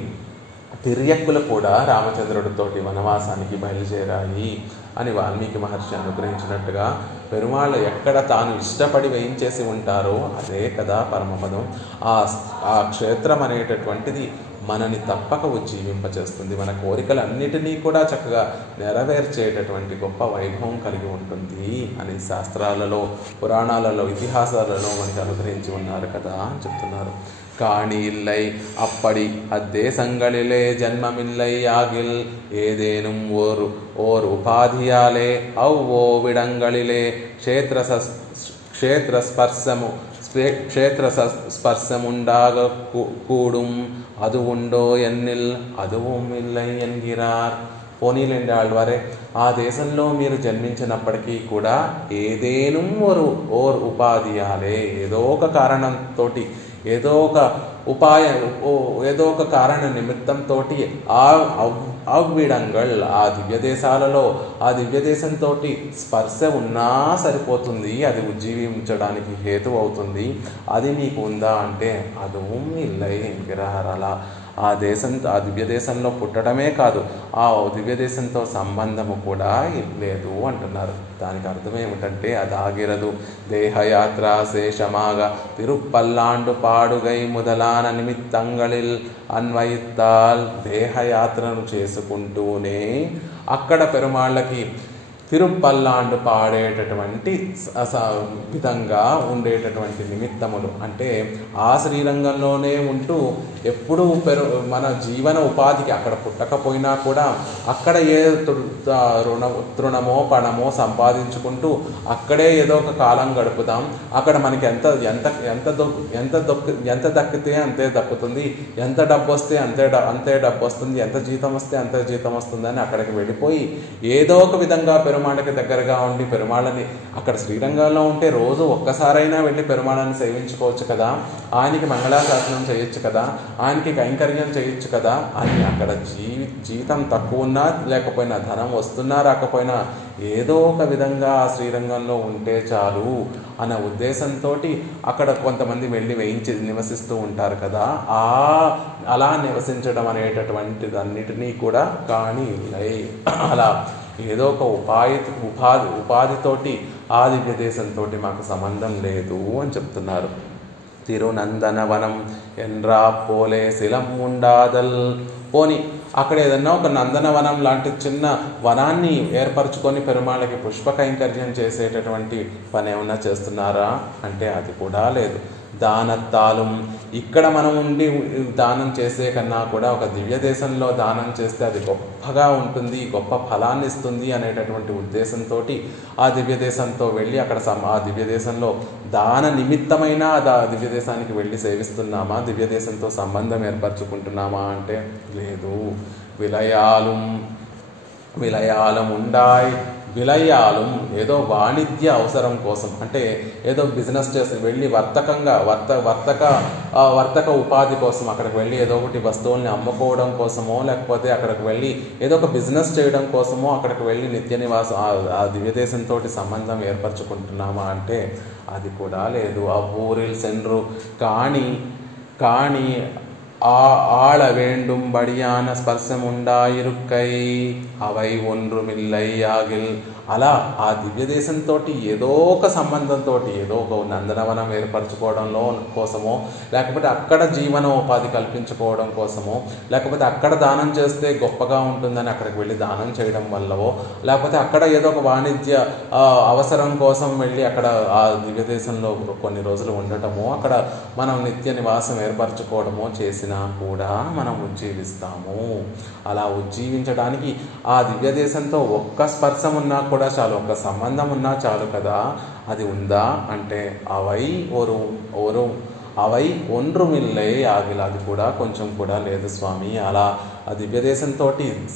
తిర్యక్కులు కూడా రామచంద్రుడితోటి వనవాసానికి బయలుదేరాయి అని వాల్మీకి మహర్షి అనుగ్రహించినట్టుగా పెరుమాళ్ళు ఎక్కడ తాను ఇష్టపడి వేయించేసి ఉంటారో అదే కదా పరమపదం. ఆ క్షేత్రం అనేటటువంటిది మనని తప్పక ఉజ్జీవింపచేస్తుంది, మన కోరికలన్నిటినీ కూడా చక్కగా నెరవేర్చేటటువంటి గొప్ప వైభవం కలిగి ఉంటుంది అని శాస్త్రాలలో పురాణాలలో ఇతిహాసాలలో మనకి అనుగ్రహించి ఉన్నారు కదా అని చెప్తున్నారు. காணி இல்லை அப்படி அத்தேசங்களிலே ஜன்மமில்லை ஆகில் ஏதேனும் ஓர் உபாதியாலே அவ்வோவிடங்களிலே క్షేత్ర స్పర్శముండాగ కూడుం அது உண்டோ என்னில் அதுவும் இல்லை என்கிறார். పోనీలేండి ఆళ్వారే, ఆ దేశంలో మీరు జన్మించినప్పటికీ కూడా ఏదేను ఓర్ ఉపాధియాలే, ఏదో ఒక కారణంతో, ఏదో ఒక కారణ నిమిత్తంతో అవ్విడంగల్ ఆ దివ్యదేశాలలో ఆ దివ్యదేశంతో స్పర్శ ఉన్నా సరిపోతుంది, అది ఉజ్జీవించడానికి హేతు అవుతుంది. అది మీకు ఉందా అంటే అదుం ఇల్లై ఎన్గిరార్. అలా ఆ దివ్యదేశంలో పుట్టడమే కాదు, ఆ దివ్యదేశంతో సంబంధము కూడా లేదు అంటున్నారు. దానికి అర్థం ఏమిటంటే అదాగిరదు దేహయాత్ర శేషమాగా తిరుపల్లాండు పాడుగై మొదలాన నిమిత్తంగళిల్ అన్వయిత్తాల్. దేహయాత్రను చేసుకుంటూనే అక్కడ పెరుమాళ్ళకి తిరుపల్లాండు పాడేటటువంటి విధంగా ఉండేటటువంటి నిమిత్తములు, అంటే ఆ శ్రీరంగంలోనే ఉంటూ ఎప్పుడూ మన జీవన ఉపాధికి అక్కడ పుట్టకపోయినా కూడా అక్కడ ఏ తృణమో పణమో సంపాదించుకుంటూ అక్కడే ఏదో ఒక కాలం గడుపుతాం. అక్కడ మనకి ఎంత దక్కితే అంతే దక్కుతుంది, ఎంత డబ్బు వస్తే అంతే డబ్బు వస్తుంది, ఎంత జీతం వస్తే అంతే జీతం వస్తుంది అని అక్కడికి వెళ్ళిపోయి ఏదో ఒక విధంగా పెరుమాళ్ళకి దగ్గరగా ఉండి పెరుమాళ్ళని అక్కడ శ్రీరంగంలో ఉంటే రోజు ఒక్కసారైనా వెళ్ళి పెరుమాళ్ళని సేవించుకోవచ్చు కదా, ఆయనకి మంగళాశాసనం చేయొచ్చు కదా, ఆయనకి కైంకర్యం చేయొచ్చు కదా అని అక్కడ జీతం తక్కువ ఉన్నా లేకపోయినా, ధనం వస్తున్నా రాకపోయినా ఏదో ఒక విధంగా ఆ శ్రీరంగంలో ఉంటే చాలు అన్న ఉద్దేశంతో అక్కడ కొంతమంది వెళ్ళి నివసిస్తూ ఉంటారు కదా. అలా నివసించడం అనేటటువంటిదన్నిటినీ కూడా కానీ అలా ఏదో ఒక ఉపాధితోటి ఆ దివ్య దేశంతో మాకు సంబంధం లేదు అని చెప్తున్నారు. తిరునందనవనం ఎన్రా పోలే శిలం ఉండాదల్. పోని అక్కడ ఏదన్నా ఒక నందనవనం లాంటి చిన్న వనాన్ని ఏర్పరచుకొని పెరుమాళ్ళకి పుష్ప కైంకర్యం చేసేటటువంటి పని ఏమన్నా చేస్తున్నారా అంటే అది కూడా లేదు. దానత్తాలం, ఇక్కడ మనం ఉండి దానం చేసే కన్నా కూడా ఒక దివ్య దేశంలో దానం చేస్తే అది గొప్పగా ఉంటుంది, గొప్ప ఫలాన్ని ఇస్తుంది అనేటటువంటి ఉద్దేశంతో ఆ దివ్య దేశంతో వెళ్ళి అక్కడ ఆ దివ్య దేశంలో దాన నిమిత్తమైన దివ్య దేశానికి వెళ్ళి సేవిస్తున్నామా, దివ్య దేశంతో సంబంధం ఏర్పరచుకుంటున్నామా అంటే లేదు. విలయాలం ఉండాయ్. విలయాలం ఏదో వాణిజ్య అవసరం కోసం, అంటే ఏదో బిజినెస్ చేసి వెళ్ళి వర్తక ఉపాధి కోసం అక్కడికి వెళ్ళి ఏదో ఒకటి వస్తువుల్ని అమ్ముకోవడం కోసమో, లేకపోతే అక్కడికి వెళ్ళి ఏదో ఒక బిజినెస్ చేయడం కోసమో అక్కడికి వెళ్ళి నిత్య నివాసం ఆ దివ్యదేశంతో సంబంధం ఏర్పరచుకుంటున్నామా అంటే అది కూడా లేదు. ఆ ఊరిల్ సెన్రు కానీ ஆள வேண்டும் படியான ஸ்பர்சம் உண்டாயிருக்கை அவை ஒன்றுமில்லை ஆகில். అలా ఆ దివ్య దేశంతో ఏదో ఒక సంబంధంతో ఏదో ఒక నందనవనం ఏర్పరచుకోవడంలో కోసమో, లేకపోతే అక్కడ జీవనోపాధి కల్పించుకోవడం కోసమో, లేకపోతే అక్కడ దానం చేస్తే గొప్పగా ఉంటుందని అక్కడికి వెళ్ళి దానం చేయడం వల్లవో, లేకపోతే అక్కడ ఏదో ఒక వాణిజ్య అవసరం కోసం వెళ్ళి అక్కడ ఆ దివ్య దేశంలో కొన్ని రోజులు ఉండటమో, అక్కడ మనం నిత్య నివాసం ఏర్పరచుకోవడమో చేసినా కూడా మనం ఉజ్జీవిస్తాము. అలా ఉజ్జీవించడానికి ఆ దివ్య దేశంతో ఒక్క స్పర్శం ఉన్నా కూడా చాలు, ఒక్క సంబంధం ఉన్నా చాలు కదా. అది ఉందా అంటే అవై ఒండ్రుమిల్లై ఆగిల, అది కూడా కొంచెం కూడా లేదు స్వామి. అలా ఆ దివ్యదేశంతో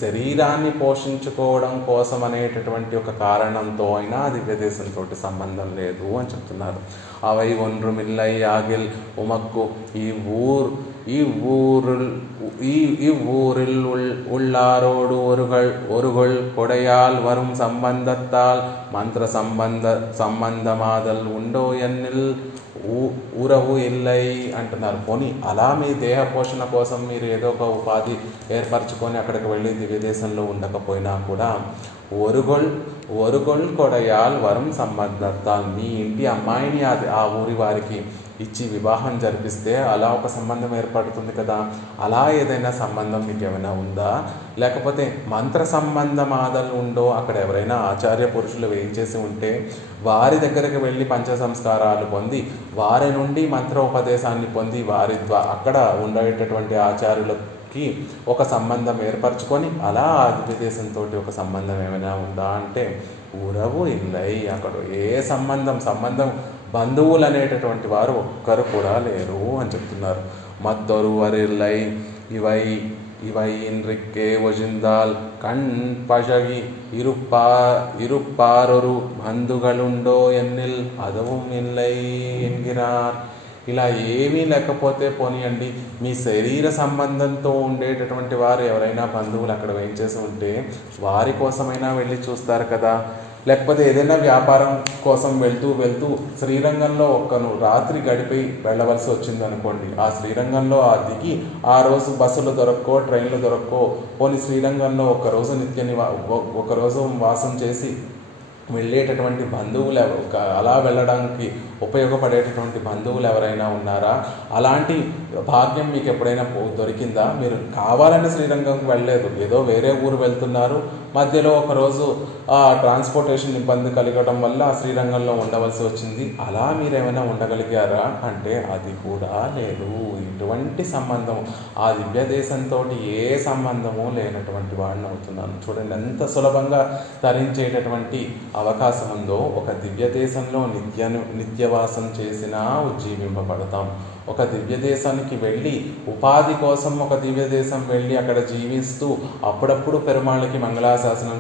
శరీరాన్ని పోషించుకోవడం కోసం అనేటటువంటి ఒక కారణంతో అయినా ఆ దివ్యదేశంతో సంబంధం లేదు అని చెప్తున్నారు. అవై ఒండ్రుమిల్లై ఆగిల్ ఉమక్కు ஊரில் உள்ளாரோடு ஒருகள் கொடையால் வரும் சம்பந்தத்தால் மந்திர సంబంధమాదల్ ఉండో ఎన్నిల్ ఊరవు ఇల్లై అంటున్నారు. పోనీ అలా మీ దేహ పోషణ కోసం మీరు ఏదో ఒక ఉపాధి ఏర్పరచుకొని అక్కడికి వెళ్ళి దివ్యదేశంలో ఉండకపోయినా కూడా ఒరుగొల్ కొడయాల్ వరం సంబంధత్తాల్, మీ ఇంటి అమ్మాయిని ఆ ఊరి వారికి ఇచ్చి వివాహం జరిపిస్తే అలా ఒక సంబంధం ఏర్పడుతుంది కదా. అలా ఏదైనా సంబంధం మీకు ఏమైనా ఉందా? లేకపోతే మంత్ర సంబంధమాదలు ఉండో, అక్కడ ఎవరైనా ఆచార్య పురుషులు వేయించేసి ఉంటే వారి దగ్గరికి వెళ్ళి పంచ సంస్కారాలు పొంది వారి నుండి మంత్రోపదేశాన్ని పొంది వారి అక్కడ ఉండేటటువంటి ఆచార్యులకి ఒక సంబంధం ఏర్పరచుకొని అలా ఆ దివ్యదేశంతో ఒక సంబంధం ఏమైనా ఉందా అంటే ఊరవు ఇల్లై. అక్కడ ఏ సంబంధం బంధువులు అనేటటువంటి వారు ఒక్కరు కూడా లేరు అని చెప్తున్నారు. మత్తొరువరిల్లై இவை இன்றிக்கே ஒழிந்தால் கண் பழகி இருப்பாரொரு బంధుగలుండో ఎన్నిల్ అదவும் இல்லை ఎన్గిరార్. ఇలా ఏమీ లేకపోతే పోనీయండి, మీ శరీర సంబంధంతో ఉండేటటువంటి వారు ఎవరైనా బంధువులు అక్కడ వేయించేసి ఉంటే వారి కోసమైనా వెళ్ళి చూస్తారు కదా. లేకపోతే ఏదైనా వ్యాపారం కోసం వెళ్తూ శ్రీరంగంలో ఒక్కను రాత్రి గడిపి వెళ్ళవలసి వచ్చింది అనుకోండి. ఆ శ్రీరంగంలో దిగి ఆ రోజు బస్సులు దొరక్కో ట్రైన్లు దొరక్కో పోనీ శ్రీరంగంలో ఒకరోజు వాసం చేసి వెళ్ళేటటువంటి బంధువులు అలా వెళ్ళడానికి ఉపయోగపడేటటువంటి బంధువులు ఎవరైనా ఉన్నారా? అలాంటి భాగ్యం మీకు ఎప్పుడైనా దొరికిందా? మీరు కావాలని శ్రీరంగంకి వెళ్ళలేదు, ఏదో వేరే ఊరు వెళ్తున్నారు, మధ్యలో ఒకరోజు ట్రాన్స్పోర్టేషన్ ఇబ్బంది కలగడం వల్ల శ్రీరంగంలో ఉండవలసి వచ్చింది. అలా మీరేమైనా ఉండగలిగారా అంటే అది కూడా లేదు. ఇటువంటి సంబంధం ఆ దివ్య దేశంతో ఏ సంబంధము లేనటువంటి వాడిని అవుతున్నాను. చూడండి ఎంత సులభంగా తరించేటటువంటి అవకాశం ఉందో. ఒక దివ్య దేశంలో నిత్యవాసం చేసినా ఉజ్జీవింపబడతాం. ఒక దివ్య దేశానికి వెళ్ళి ఉపాధి కోసం ఒక దివ్య దేశం వెళ్ళి అక్కడ జీవిస్తూ అప్పుడప్పుడు పెరుమాళ్ళకి మంగళాశాసనం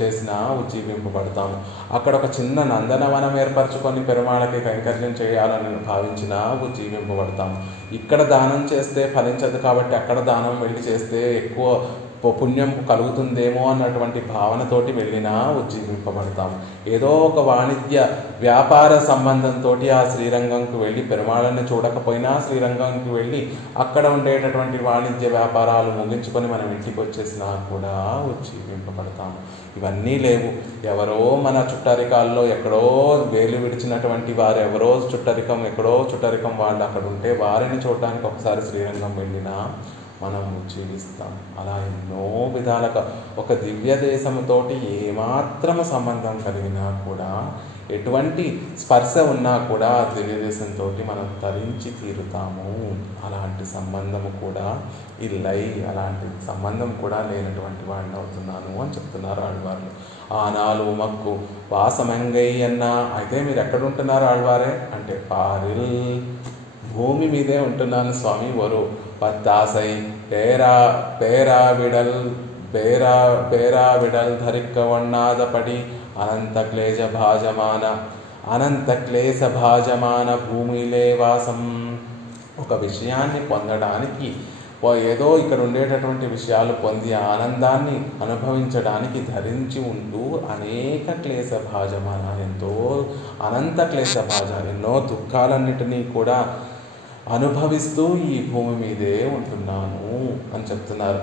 చేసినా ఉజ్జీవింపబడతాము. అక్కడ ఒక చిన్న నందనవనం ఏర్పరచుకొని పెరుమాళ్ళకి కైంకర్యం చేయాలని భావించినా ఉజ్జీవింపబడతాము. ఇక్కడ దానం చేస్తే ఫలించదు కాబట్టి అక్కడ దానం వెళ్ళి చేస్తే ఎక్కువ పుణ్యం కలుగుతుందేమో అన్నటువంటి భావనతోటి వెళ్ళినా ఉజ్జీవింపబడతాం. ఏదో ఒక వాణిజ్య వ్యాపార సంబంధంతో ఆ శ్రీరంగంకి వెళ్ళి పెరుమాళ్ళని చూడకపోయినా శ్రీరంగంకి వెళ్ళి అక్కడ ఉండేటటువంటి వాణిజ్య వ్యాపారాలు ముగించుకొని మనం ఇంటికి వచ్చేసినా కూడా ఉజ్జీవింపబడతాం. ఇవన్నీ లేవు. ఎవరో మన చుట్టరికాల్లో ఎక్కడో వేలు విడిచినటువంటి వారు ఎక్కడో చుట్టరికం వాళ్ళు అక్కడ ఉంటే వారిని చూడడానికి ఒకసారి శ్రీరంగం వెళ్ళినా మనం జీవిస్తాం. అలా ఎన్నో విధాలుగా ఒక దివ్య దేశంతోటి ఏమాత్రము సంబంధం కలిగినా కూడా, ఎటువంటి స్పర్శ ఉన్నా కూడా దివ్య దేశంతో మనం తరించి తీరుతాము. అలాంటి సంబంధము కూడా ఇల్లై, అలాంటి సంబంధం కూడా లేనటువంటి వాడిని అవుతున్నాను అని చెప్తున్నారు ఆళ్వార్లు. ఆనాలు మక్కు వాసమంగై అన్న. అయితే మీరు ఎక్కడుంటున్నారు ఆళ్వారే అంటే, పారిల్ భూమి మీదే ఉంటున్నాను స్వామి. వరు పత్తాసై பேராவிடல் தரிக்க ஒண்ணாதபடி అనంత క్లేశ భాజమాన భూమిలే వాసం. ఒక విషయాన్ని పొందడానికి ఏదో ఇక్కడ ఉండేటటువంటి విషయాలు పొంది ఆనందాన్ని అనుభవించడానికి ధరించి ఉంటూ అనేక క్లేశ భాజమాన, ఎంతో అనంత క్లేశ భాజ, ఎన్నో దుఃఖాలన్నిటినీ కూడా అనుభవిస్తూ ఈ భూమి మీదే ఉంటున్నాను అని చెప్తున్నారు.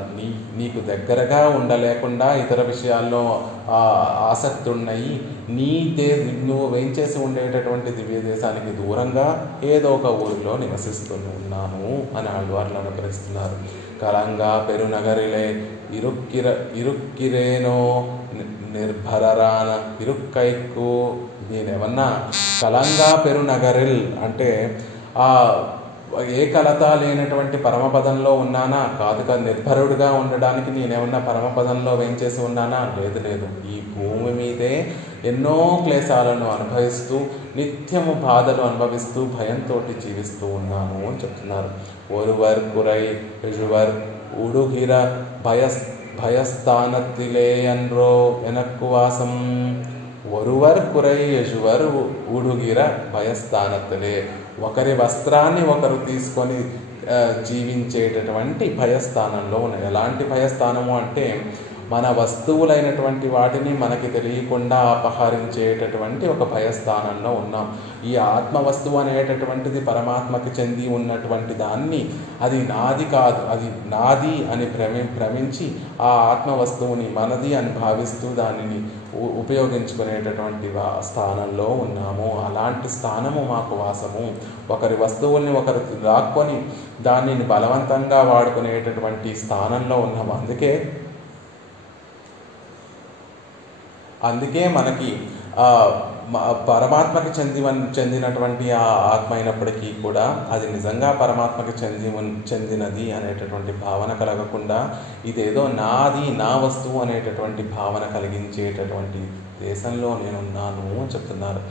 నీకు దగ్గరగా ఉండలేకుండా ఇతర విషయాల్లో ఆసక్తి ఉన్నాయి. నువ్వు వేయించేసి ఉండేటటువంటి దివ్య దేశానికి దూరంగా ఏదో ఒక ఊరిలో నివసిస్తూ ఉన్నాను అని ఆళ్వార్లు అనుగ్రహిస్తున్నారు. కలంగా పెరునగరిలే ఇరుక్కిరేనో నిర్భరరాన ఇరుక్కైకు. నేనేమన్నా కలంగా పెరునగరిల్ అంటే ఏ కలత లేనటువంటి పరమపదంలో ఉన్నానా? కాదు. నిర్భరుడిగా ఉండడానికి నేనేమన్నా పరమపదంలో వేయించేసి ఉన్నానా? లేదు. ఈ భూమి మీదే ఎన్నో క్లేశాలను అనుభవిస్తూ, నిత్యము బాధలు అనుభవిస్తూ, భయంతో జీవిస్తూ ఉన్నాను అని చెప్తున్నారు. ఒరువర్ కురై ఎజువర్ ఉడుగిర భయస్థానత్తిలే అన్రో వెనక్కువాసం. ఒరువర్ కురై ఎజువర్ ఉడుగిర భయస్థానత్తిలే. ఒకరి వస్త్రాన్ని ఒకరు తీసుకొని జీవించేటటువంటి భయస్థానంలో ఉన్నాయి. ఎలాంటి భయస్థానము అంటే, మన వస్తువులైనటువంటి వాటిని మనకి తెలియకుండా అపహరించేటటువంటి ఒక భయస్థానంలో ఉన్నాం. ఈ ఆత్మ వస్తువు అనేటటువంటిది పరమాత్మకి చెంది ఉన్నటువంటి దాన్ని, అది నాది కాదు, అది నాది అని భ్రమించి ఆ ఆత్మ వస్తువుని మనది అని భావిస్తూ దానిని ఉపయోగించుకునేటటువంటి స్థానంలో ఉన్నాము. అలాంటి స్థానము మాకు వాసము. ఒకరి వస్తువుల్ని ఒకరు లాక్కొని దానిని బలవంతంగా వాడుకునేటటువంటి స్థానంలో ఉన్నాము. అందుకే మనకి పరమాత్మకి చెందినటువంటి ఆ ఆత్మ అయినప్పటికీ కూడా అది నిజంగా పరమాత్మకి చెందినది అనేటటువంటి భావన కలగకుండా, ఇదేదో నాది, నా వస్తువు అనేటటువంటి భావన కలిగించేటటువంటి దేశంలో నేనున్నాను అని చెప్తున్నారు.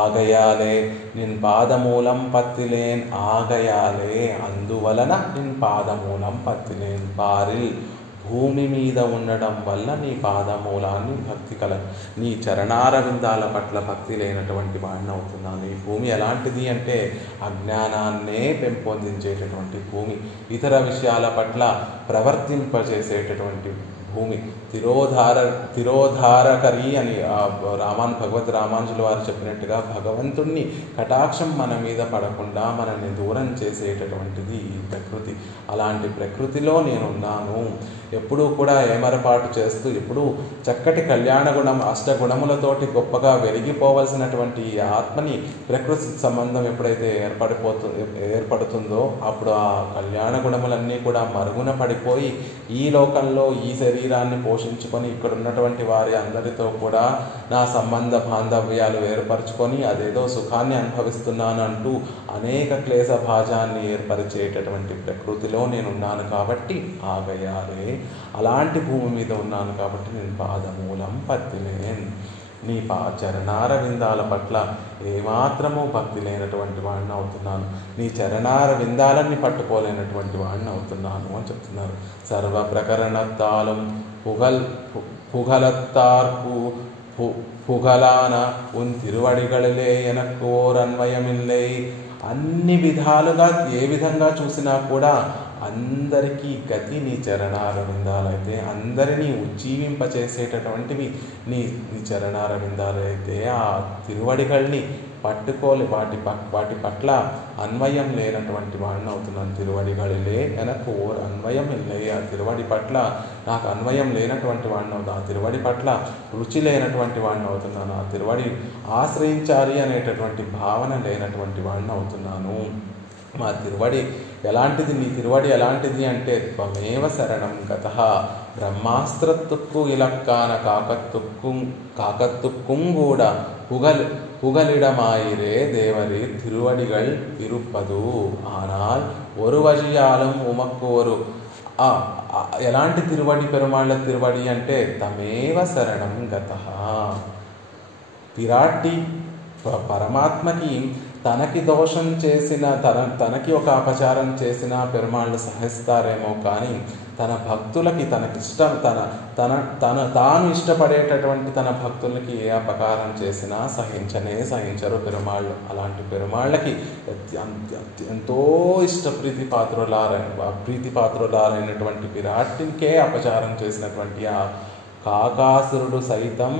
ఆగయాలే నిన్ పాదమూలం పత్తిలేన్, ఆగయాలే అందువలన నిన్ పాదమూలం పత్తిలేన్. బారిల్ భూమి మీద ఉండడం వల్ల నీ పాదమూలాన్ని భక్తి నీ చరణారవిందాల పట్ల భక్తి లేనటువంటి వాడిని అవుతున్నాను. ఈ భూమి ఎలాంటిది అంటే అజ్ఞానాన్నే పెంపొందించేటటువంటి భూమి, ఇతర విషయాల పట్ల ప్రవర్తింపజేసేటటువంటి భూమి, తిరోధారకరి అని భగవద్ రామానుజుల వారు చెప్పినట్టుగా భగవంతుణ్ణి కటాక్షం మన మీద పడకుండా మనల్ని దూరం చేసేటటువంటిది ఈ ప్రకృతి. అలాంటి ప్రకృతిలో నేనున్నాను. ఎప్పుడూ కూడా ఏమరపాటు చేస్తూ ఎప్పుడూ చక్కటి కళ్యాణ గుణం అష్టగుణములతోటి గొప్పగా వెలిగిపోవలసినటువంటి ఈ ఆత్మని ప్రకృతి సంబంధం ఎప్పుడైతే ఏర్పడుతుందో అప్పుడు ఆ కళ్యాణ గుణములన్నీ కూడా మరుగున పడిపోయి ఈ లోకంలో ఈ శరీరాన్ని పోషించుకొని ఇక్కడ ఉన్నటువంటి వారి అందరితో కూడా నా సంబంధ బాంధవ్యాలు ఏర్పరచుకొని అదేదో సుఖాన్ని అనుభవిస్తున్నాను అంటూ అనేక క్లేశ భాజాన్ని ఏర్పరిచేటటువంటి ప్రకృతిలో నేనున్నాను కాబట్టి ఆగయాలే, అలాంటి భూమి మీద ఉన్నాను కాబట్టి నేను పాదమూలం పత్తిలేన్. నీ చరణార విందాల పట్ల ఏమాత్రమూ భక్తి లేనటువంటి వాడిని అవుతున్నాను. నీ చరణార విందాలన్నీ పట్టుకోలేనటువంటి వాడిని అవుతున్నాను అని చెప్తున్నారు. సర్వ ప్రకరణత్తాలం புகழத்தார்க்கு புகழான உன் திருవడిகளிலே எனக்கு ఓర్ అన్వయమిల్లై. అన్ని విధాలుగా ఏ విధంగా చూసినా కూడా అందరికీ గతి నీ చరణారవిందాలైతే, అందరినీ ఉజ్జీవింపచేసేటటువంటివి నీ చరణారవిందాలైతే ఆ తిరువడిగల్ని పట్టుకోలే వాటి పట్ల అన్వయం లేనటువంటి వాడిని అవుతున్నాను. తిరువడిగలిలే ఎనకు ఓర్ అన్వయం ఇల్లే. ఆ తిరువడి పట్ల నాకు అన్వయం లేనటువంటి వాడిని అవుతాను. ఆ తిరువడి పట్ల రుచి లేనటువంటి వాడిని అవుతున్నాను. ఆ తిరువడి ఆశ్రయించాలి అనేటటువంటి భావన లేనటువంటి వాడిని అవుతున్నాను. మా తిరువడి ఎలాంటిది, నీ తిరువడి ఎలాంటిది అంటే త్వమేవ శరణం గతః. బ్రహ్మాస్త్రத்துக்கு இலக்கான காக்கத்துக்கும் கூட புகலிடமாயிரே தேவரீர் திருவடிகள் இருப்பது. ஆனால் ஒரு வழியாலும் ఉమక్కు ஒரு ఎలాంటి తిరువడి పెరుమాళ్ళ తిరువడి అంటే తమేవ శరణం గతః. విరాట్టి పరమాత్మకి తనకి దోషం చేసిన తనకి ఒక అపచారం చేసిన పెరుమాళ్ళు సహిస్తారేమో కానీ తన భక్తులకి తనకిష్టం తాను ఇష్టపడేటటువంటి తన భక్తులకి ఏ అపకారం చేసినా సహించరు పెరుమాళ్ళు. అలాంటి పెరుమాళ్ళకి ఎంతో ప్రీతిపాత్రులారైనటువంటి విరాట్టికే అపచారం చేసినటువంటి ఆ కాకాసురుడు సైతం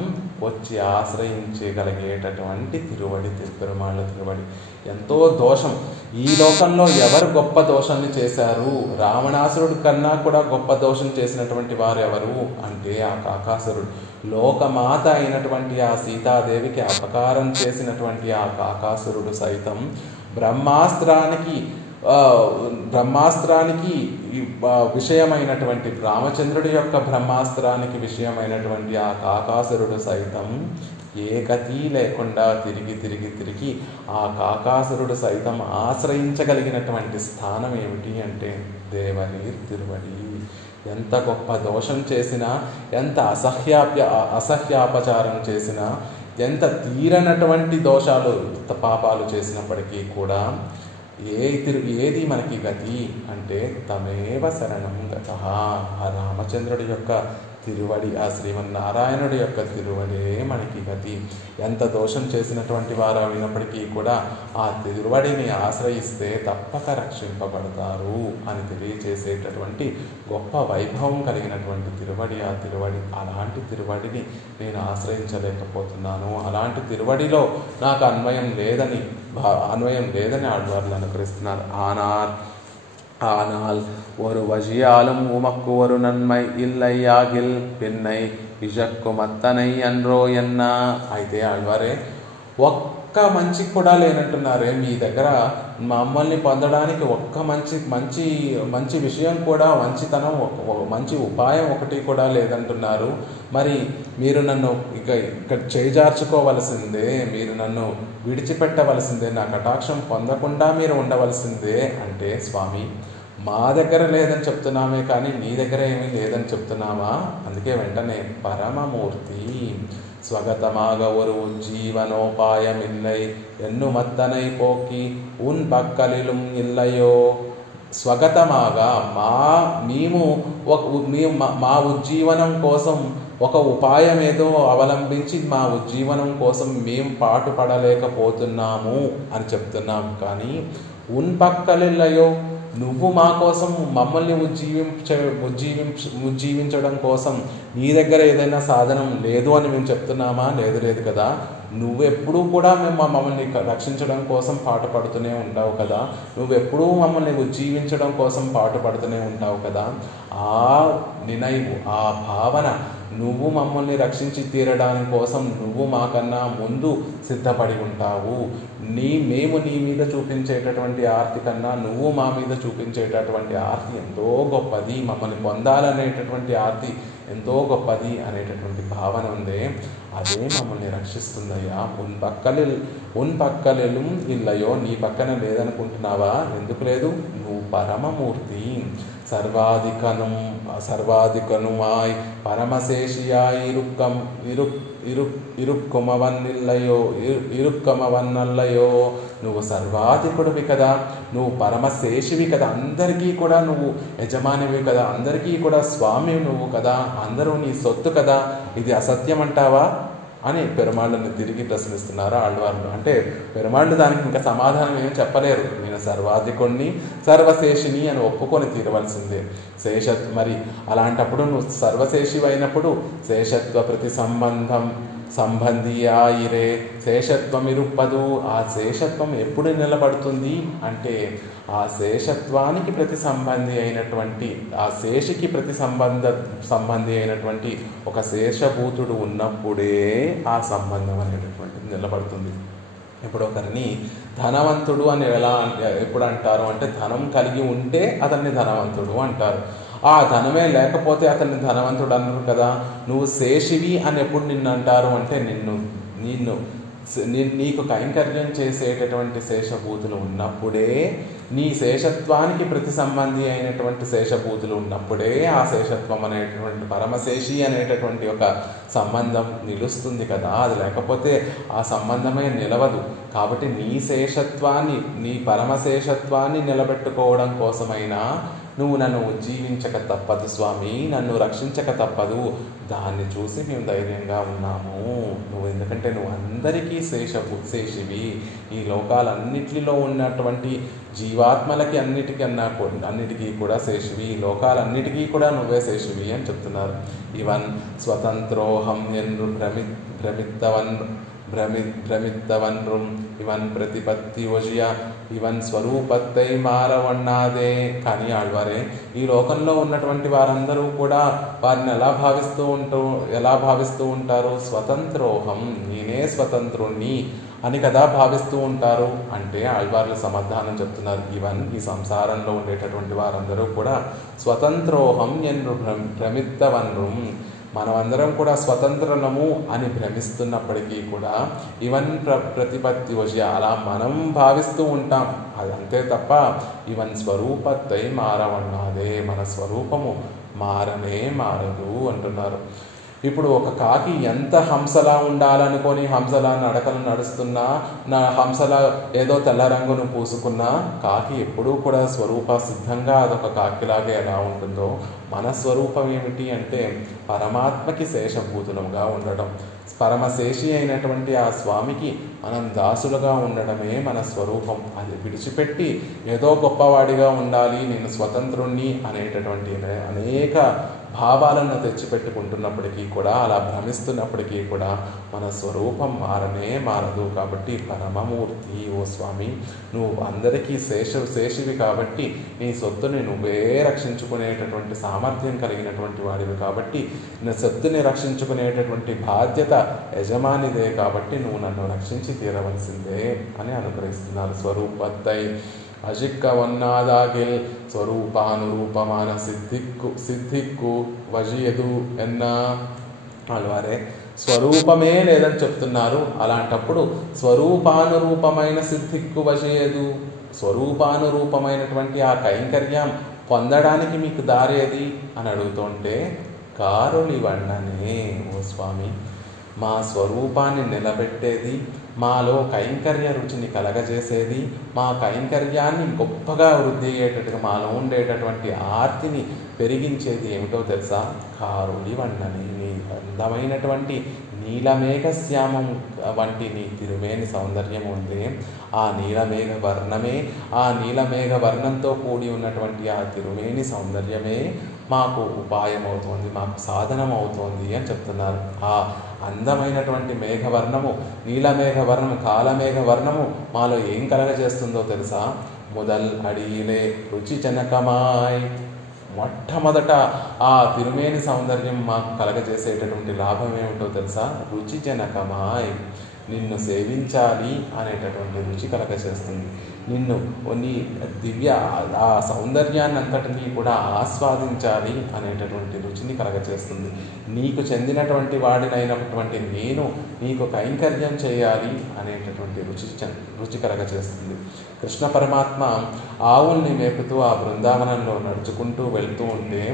వచ్చి ఆశ్రయించగలిగేటటువంటి తిరువడి పెరుమాళ్ళ తిరువడి. ఎంతో దోషం, ఈ లోకంలో ఎవరు గొప్ప దోషాన్ని చేశారు? రావణాసురుడి కన్నా కూడా గొప్ప దోషం చేసినటువంటి వారు ఎవరు అంటే ఆ కాకాసురుడు. లోకమాత అయినటువంటి ఆ సీతాదేవికి అపకారం చేసినటువంటి ఆ కాకాసురుడు సైతం బ్రహ్మాస్త్రానికి విషయమైనటువంటి రామచంద్రుడి యొక్క బ్రహ్మాస్త్రానికి విషయమైనటువంటి ఆ కాకాసురుడు సైతం ఏ గతి లేకుండా తిరిగి ఆ కాకాసురుడు సైతం ఆశ్రయించగలిగినటువంటి స్థానం ఏమిటి అంటే దేవరీర్ తిరువడి. ఎంత గొప్ప దోషం చేసినా, ఎంత అసహ్యాపచారం చేసినా, ఎంత తీరనటువంటి దోషాలు పాపాలు చేసినప్పటికీ కూడా ఏది మనకి గతి అంటే తమేవ శరణం గతః. ఆ రామచంద్రుడి యొక్క తిరువడి, ఆ శ్రీమన్నారాయణుడి యొక్క తిరువడే మనకి గతి. ఎంత దోషం చేసినటువంటి వారు అయినప్పటికీ కూడా ఆ తిరువడిని ఆశ్రయిస్తే తప్పక రక్షింపబడతారు అని తెలియచేసేటటువంటి గొప్ప వైభవం కలిగినటువంటి తిరువడి ఆ తిరువడి. అలాంటి తిరువడిని నేను ఆశ్రయించలేకపోతున్నాను. అలాంటి తిరువడిలో నాకు అన్వయం లేదని ఆళ్వార్లు అనుకరిస్తున్నారు. ஆனால் ஒரு வழியாலும் உமக்கு ஒரு நன்மை இல்லையாகில் பின்னை ఇజక్కు మత్తనై అన్రో ఎన్న. అయితే ఆళ్వారే ఒక్క మంచి కూడా లేనంటున్నారే, మీ దగ్గర మమ్మల్ని పొందడానికి ఒక్క మంచి విషయం కూడా, మంచితనం, మంచి ఉపాయం ఒకటి కూడా లేదంటున్నారు. మరి మీరు నన్ను ఇక్కడ చేజార్చుకోవలసిందే, మీరు నన్ను విడిచిపెట్టవలసిందే, నా కటాక్షం పొందకుండా మీరు ఉండవలసిందే అంటే స్వామి మా దగ్గర లేదని చెప్తున్నామే కానీ నీ దగ్గర ఏమీ లేదని చెప్తున్నామా? అందుకే వెంటనే పరమమూర్తి ஸ்வகதமாக ஒரு உஜ்ஜீவனோபாயம் இல்லை, ఎన్నుమత్తనై పోకి ఉన్ పక్కలిலும் இல்லையோ. స్వగతమాగా మేము మా ఉజ్జీవనం కోసం ఒక ఉపాయం ఏదో అవలంబించి మా ఉజ్జీవనం కోసం మేము పాటుపడలేకపోతున్నాము అని చెప్తున్నాం. కానీ ఉన్ పక్కలిల్లయో, నువ్వు మా కోసం మమ్మల్ని ఉజ్జీవించడం కోసం నీ దగ్గర ఏదైనా సాధనం లేదు అని మేము చెప్తున్నామా? లేదు కదా. నువ్వెప్పుడూ కూడా మమ్మల్ని రక్షించడం కోసం పాటుపడుతూనే ఉంటావు కదా, నువ్వెప్పుడూ మమ్మల్ని ఉజ్జీవించడం కోసం పాటుపడుతూనే ఉంటావు కదా. ఆ నినైవు, ఆ భావన, నువ్వు మమ్మల్ని రక్షించి తీరడానికి కోసం నువ్వు మాకన్నా ముందు సిద్ధపడి ఉంటావు. మేము నీ మీద చూపించేటటువంటి ఆర్తి కన్నా నువ్వు మా మీద చూపించేటటువంటి ఆర్తి ఎంతో గొప్పది, మమ్మల్ని పొందాలనేటటువంటి ఆర్తి ఎంతో గొప్పది అనేటటువంటి భావన ఉందే, అదే మమ్మల్ని రక్షిస్తుందయ్యా. ఉన్ పక్కలెలు ఇల్లయో, నీ పక్కన లేదనుకుంటున్నావా? ఎందుకు లేదు? నువ్వు పరమమూర్తి, సర్వాధికనుమాయ్ పరమశేషియాయ్ ఇరుక్కమవన్నల్లయో. నువ్వు సర్వాధికుడివి కదా, నువ్వు పరమశేషివి కదా, అందరికీ కూడా నువ్వు యజమానివి కదా, అందరికీ కూడా స్వామి నువ్వు కదా, అందరూ నీ సొత్తు కదా, ఇది అసత్యం అంటావా అని పెరుమాళ్ళని తిరిగి ప్రశ్నిస్తున్నారు ఆళ్వార్లు. అంటే పెరుమాళ్ళు దానికి ఇంకా సమాధానం ఏం చెప్పలేరు. నేను సర్వాధికుణ్ణి సర్వశేషిని అని ఒప్పుకొని తీరవలసిందే. మరి అలాంటప్పుడు నువ్వు సర్వశేషివి అయినప్పుడు శేషత్వ ప్రతి సంబంధియాయిరే శేషత్వం ఇరుప్పదు. ఆ శేషత్వం ఎప్పుడు నిలబడుతుంది అంటే ఆ శేషత్వానికి ప్రతి సంబంధి అయినటువంటి, ఆ శేషికి ప్రతి సంబంధి అయినటువంటి ఒక శేషభూతుడు ఉన్నప్పుడే ఆ సంబంధం అనేటటువంటిది నిలబడుతుంది. ఇప్పుడు ఒకరిని ధనవంతుడు అని ఎప్పుడు అంటారు అంటే, ధనం కలిగి ఉంటే అతన్ని ధనవంతుడు అంటారు. ఆ ధనమే లేకపోతే అతన్ని ధనవంతుడు అన్నారు కదా. నువ్వు శేషివి అని ఎప్పుడు నిన్ను అంటారు అంటే, నీకు కైంకర్యం చేసేటటువంటి శేషభూతులు ఉన్నప్పుడే, నీ శేషత్వానికి ప్రతి సంబంధి అయినటువంటి శేషభూతులు ఉన్నప్పుడే ఆ శేషత్వం అనేటటువంటి పరమశేషి అనేటటువంటి ఒక సంబంధం నిలుస్తుంది కదా. అది లేకపోతే ఆ సంబంధమే నిలవదు. కాబట్టి నీ శేషత్వాన్ని, నీ పరమశేషత్వాన్ని నిలబెట్టుకోవడం కోసమైనా నువ్వు నన్ను ఉజ్జీవించక తప్పదు స్వామి, నన్ను రక్షించక తప్పదు. దాన్ని చూసి మేము ధైర్యంగా ఉన్నాము. ఎందుకంటే నువ్వు అందరికీ శేషివి, ఈ లోకాలన్నిటిలో ఉన్నటువంటి జీవాత్మలకి అన్నిటికీ కూడా శేషివి, ఈ లోకాలన్నిటికీ కూడా నువ్వే శేషివి అని చెప్తున్నారు. ఇవన్ స్వతంత్రోహం ఎన్ను భ్రమిత్తవన్రుం ఇవన్ ప్రతిపత్తి ఒజియ ఇవన్ స్వరూపత్తై మారవన్నాదే. కానీ ఆళ్వారే, ఈ లోకంలో ఉన్నటువంటి వారందరూ కూడా వారిని ఎలా భావిస్తూ ఉంటారు? స్వతంత్రోహం, నేనే స్వతంత్రుణ్ణి అని కదా భావిస్తూ ఉంటారు. అంటే ఆళ్వార్లు సమాధానం చెప్తున్నారు. ఈ సంసారంలో ఉండేటటువంటి వారందరూ కూడా స్వతంత్రోహం ఎన్ను భ్రమిత్తవన్రుం, మనమందరం కూడా స్వతంత్రము అని భ్రమిస్తున్నప్పటికీ కూడా ప్రతిపత్తి వశి అలా మనం భావిస్తూ ఉంటాం. అదంతే తప్ప స్వరూపత్తై మారవన్నాదే, మన స్వరూపము మారదు అంటున్నారు. ఇప్పుడు ఒక కాకి ఎంత హంసలా ఉండాలనుకొని హంసలా నడకలు నడుస్తున్నా, హంసలా ఏదో తెల్ల రంగును పూసుకున్నా, కాకి ఎప్పుడూ కూడా స్వరూప సిద్ధంగా అదొక కాకిలాగే ఎలా ఉంటుందో, మన స్వరూపం ఏమిటి అంటే పరమాత్మకి శేషభూతులుగా ఉండడం, పరమశేషి అయినటువంటి ఆ స్వామికి మనం దాసులుగా ఉండడమే మన స్వరూపం. అది విడిచిపెట్టి ఏదో గొప్పవాడిగా ఉండాలి, నేను స్వతంత్రుణ్ణి అనేటటువంటి అనేక భావాలను తెచ్చిపెట్టుకుంటున్నప్పటికీ కూడా, అలా భ్రమిస్తున్నప్పటికీ కూడా మన స్వరూపం మారదు. కాబట్టి పరమమూర్తి ఓ స్వామి, నువ్వు అందరికీ శేషివి కాబట్టి నీ సొత్తుని నువ్వే రక్షించుకునేటటువంటి సామర్థ్యం కలిగినటువంటి వాడివి కాబట్టి, నీ సొత్తుని రక్షించుకునేటటువంటి బాధ్యత యజమానిదే కాబట్టి నువ్వు నన్ను రక్షించి తీరవలసిందే అని అనుగ్రహిస్తున్నారు. స్వరూపత్తై అజిక్కవన్నాదాగిల్ స్వరూపానురూపమాన సిద్ధిక్కు వజియదు ఎన్నా. ఆళ్వారే స్వరూపమే లేదని చెప్తున్నారు. అలాంటప్పుడు స్వరూపానురూపమైన సిద్ధిక్కు వజియదు, స్వరూపానురూపమైనటువంటి ఆ కైంకర్యం పొందడానికి మీకు దారేది అని అడుగుతుంటే, కారులివన్ననే ఓ స్వామి, మా స్వరూపాన్ని నిలబెట్టేది, మాలో కైంకర్య రుచిని కలగజేసేది, మా కైంకర్యాన్ని గొప్పగా వృద్ధి అయ్యేటట్టుగా మాలో ఉండేటటువంటి ఆర్తిని పెరిగించేది ఏమిటో తెలుసా? కారుడి వర్ణని, నీ అందమైనటువంటి నీలమేఘశ్యామం వంటి నీ తిరుమేని సౌందర్యం ఉందే, ఆ నీలమేఘ వర్ణమే, ఆ నీలమేఘ వర్ణంతో కూడి ఉన్నటువంటి ఆ తిరుమేని సౌందర్యమే మాకు ఉపాయం అవుతోంది, మాకు సాధనం అవుతోంది అని చెప్తున్నారు. ఆ అందమైనటువంటి మేఘవర్ణము, నీలమేఘ వర్ణము, కాలమేఘ వర్ణము మాలో ఏం కలగజేస్తుందో తెలుసా? మొదల్ అడిగిలే రుచి జనకమాయ్. మొట్టమొదట ఆ తిరుమేని సౌందర్యం మాకు కలగజేసేటటువంటి లాభం ఏమిటో తెలుసా? రుచి జనకమాయ్. నిన్ను సేవించాలి అనేటటువంటి రుచి కలగజేస్తుంది. నిన్ను నీ దివ్య ఆ సౌందర్యాన్ని అంతటినీ కూడా ఆస్వాదించాలి అనేటటువంటి రుచిని కలగజేస్తుంది. నీకు చెందినటువంటి వాడినైనటువంటి నేను నీకు కైంకర్యం చేయాలి అనేటటువంటి రుచి కలగజేస్తుంది. కృష్ణ పరమాత్మ ఆవుల్ని మేపుతూ ఆ బృందావనంలో నడుచుకుంటూ వెళ్తూ ఉంటే,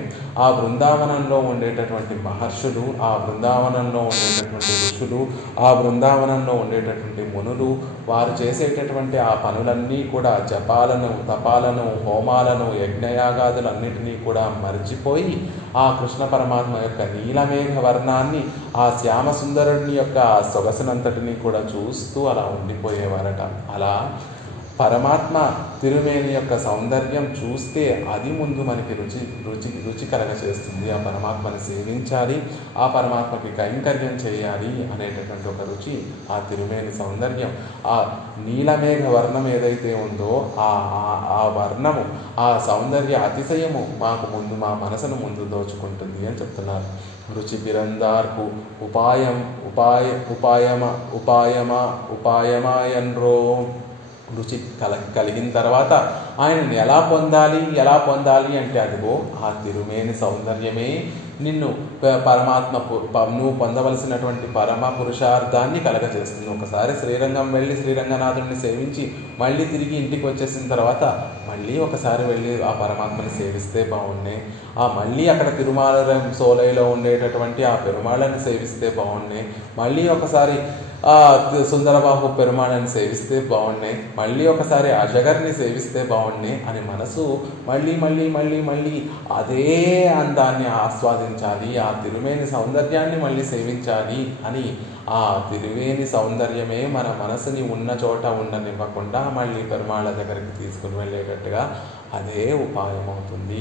ఆ బృందావనంలో ఉండేటటువంటి మహర్షులు, ఆ బృందావనంలో ఉండేటటువంటి ఋషులు, ఆ బృందావనంలో ఉండేటటువంటి మునులు, వారు చేసేటటువంటి ఆ పనులన్నీ కూడా జపాలను, తపాలను, హోమాలను, యజ్ఞయాగాదులన్నిటినీ కూడా మర్చిపోయి ఆ కృష్ణ పరమాత్మ యొక్క నీలమేఘ వర్ణాన్ని, ఆ శ్యామసుందరుని యొక్క సొగసునంతటినీ కూడా చూస్తూ అలా ఉండిపోయేవారట. అలా పరమాత్మ తిరుమేని యొక్క సౌందర్యం చూస్తే అది ముందు మనకి రుచి కలగచేస్తుంది. ఆ పరమాత్మని సేవించాలి, ఆ పరమాత్మకి కైంకర్యం చేయాలి అనేటటువంటి ఒక రుచి ఆ తిరుమేని సౌందర్యం, ఆ నీలమేఘ వర్ణం ఏదైతే ఉందో ఆ వర్ణము, ఆ సౌందర్య అతిశయము మాకు ముందు, మా మనసును ముందు దోచుకుంటుంది అని చెప్తున్నారు. రుచి బిరందార్కు ఉపాయమాయన్రో. రుచి కలిగిన తర్వాత ఆయనని ఎలా పొందాలి అంటే అదిగో ఆ తిరుమేని సౌందర్యమే నిన్ను నువ్వు పొందవలసినటువంటి పరమ పురుషార్థాన్ని కలగజేస్తుంది. ఒకసారి శ్రీరంగం వెళ్ళి శ్రీరంగనాథుడిని సేవించి మళ్ళీ తిరిగి ఇంటికి వచ్చేసిన తర్వాత మళ్ళీ ఒకసారి వెళ్ళి ఆ పరమాత్మని సేవిస్తే బాగున్నాయి, మళ్ళీ అక్కడ తిరుమల సోలైలో ఉండేటటువంటి ఆ పెరుమాళ్ళని సేవిస్తే బాగున్నాయి, మళ్ళీ ఒకసారి సుందరబాహు పెరుమాళ్ళని సేవిస్తే బాగున్నాయి, మళ్ళీ ఒకసారి అజగర్ని సేవిస్తే బాగున్నాయి అని మనసు మళ్ళీ మళ్ళీ మళ్ళీ మళ్ళీ అదే అందాన్ని ఆస్వాదించాలి, ఆ తిరుమేని సౌందర్యాన్ని మళ్ళీ సేవించాలి అని ఆ తిరుమేని సౌందర్యమే మన మనసుని ఉన్న చోట ఉండనివ్వకుండా మళ్ళీ పెరుమాళ్ళ దగ్గరికి తీసుకుని వెళ్ళేటట్టుగా అదే ఉపాయం అవుతుంది.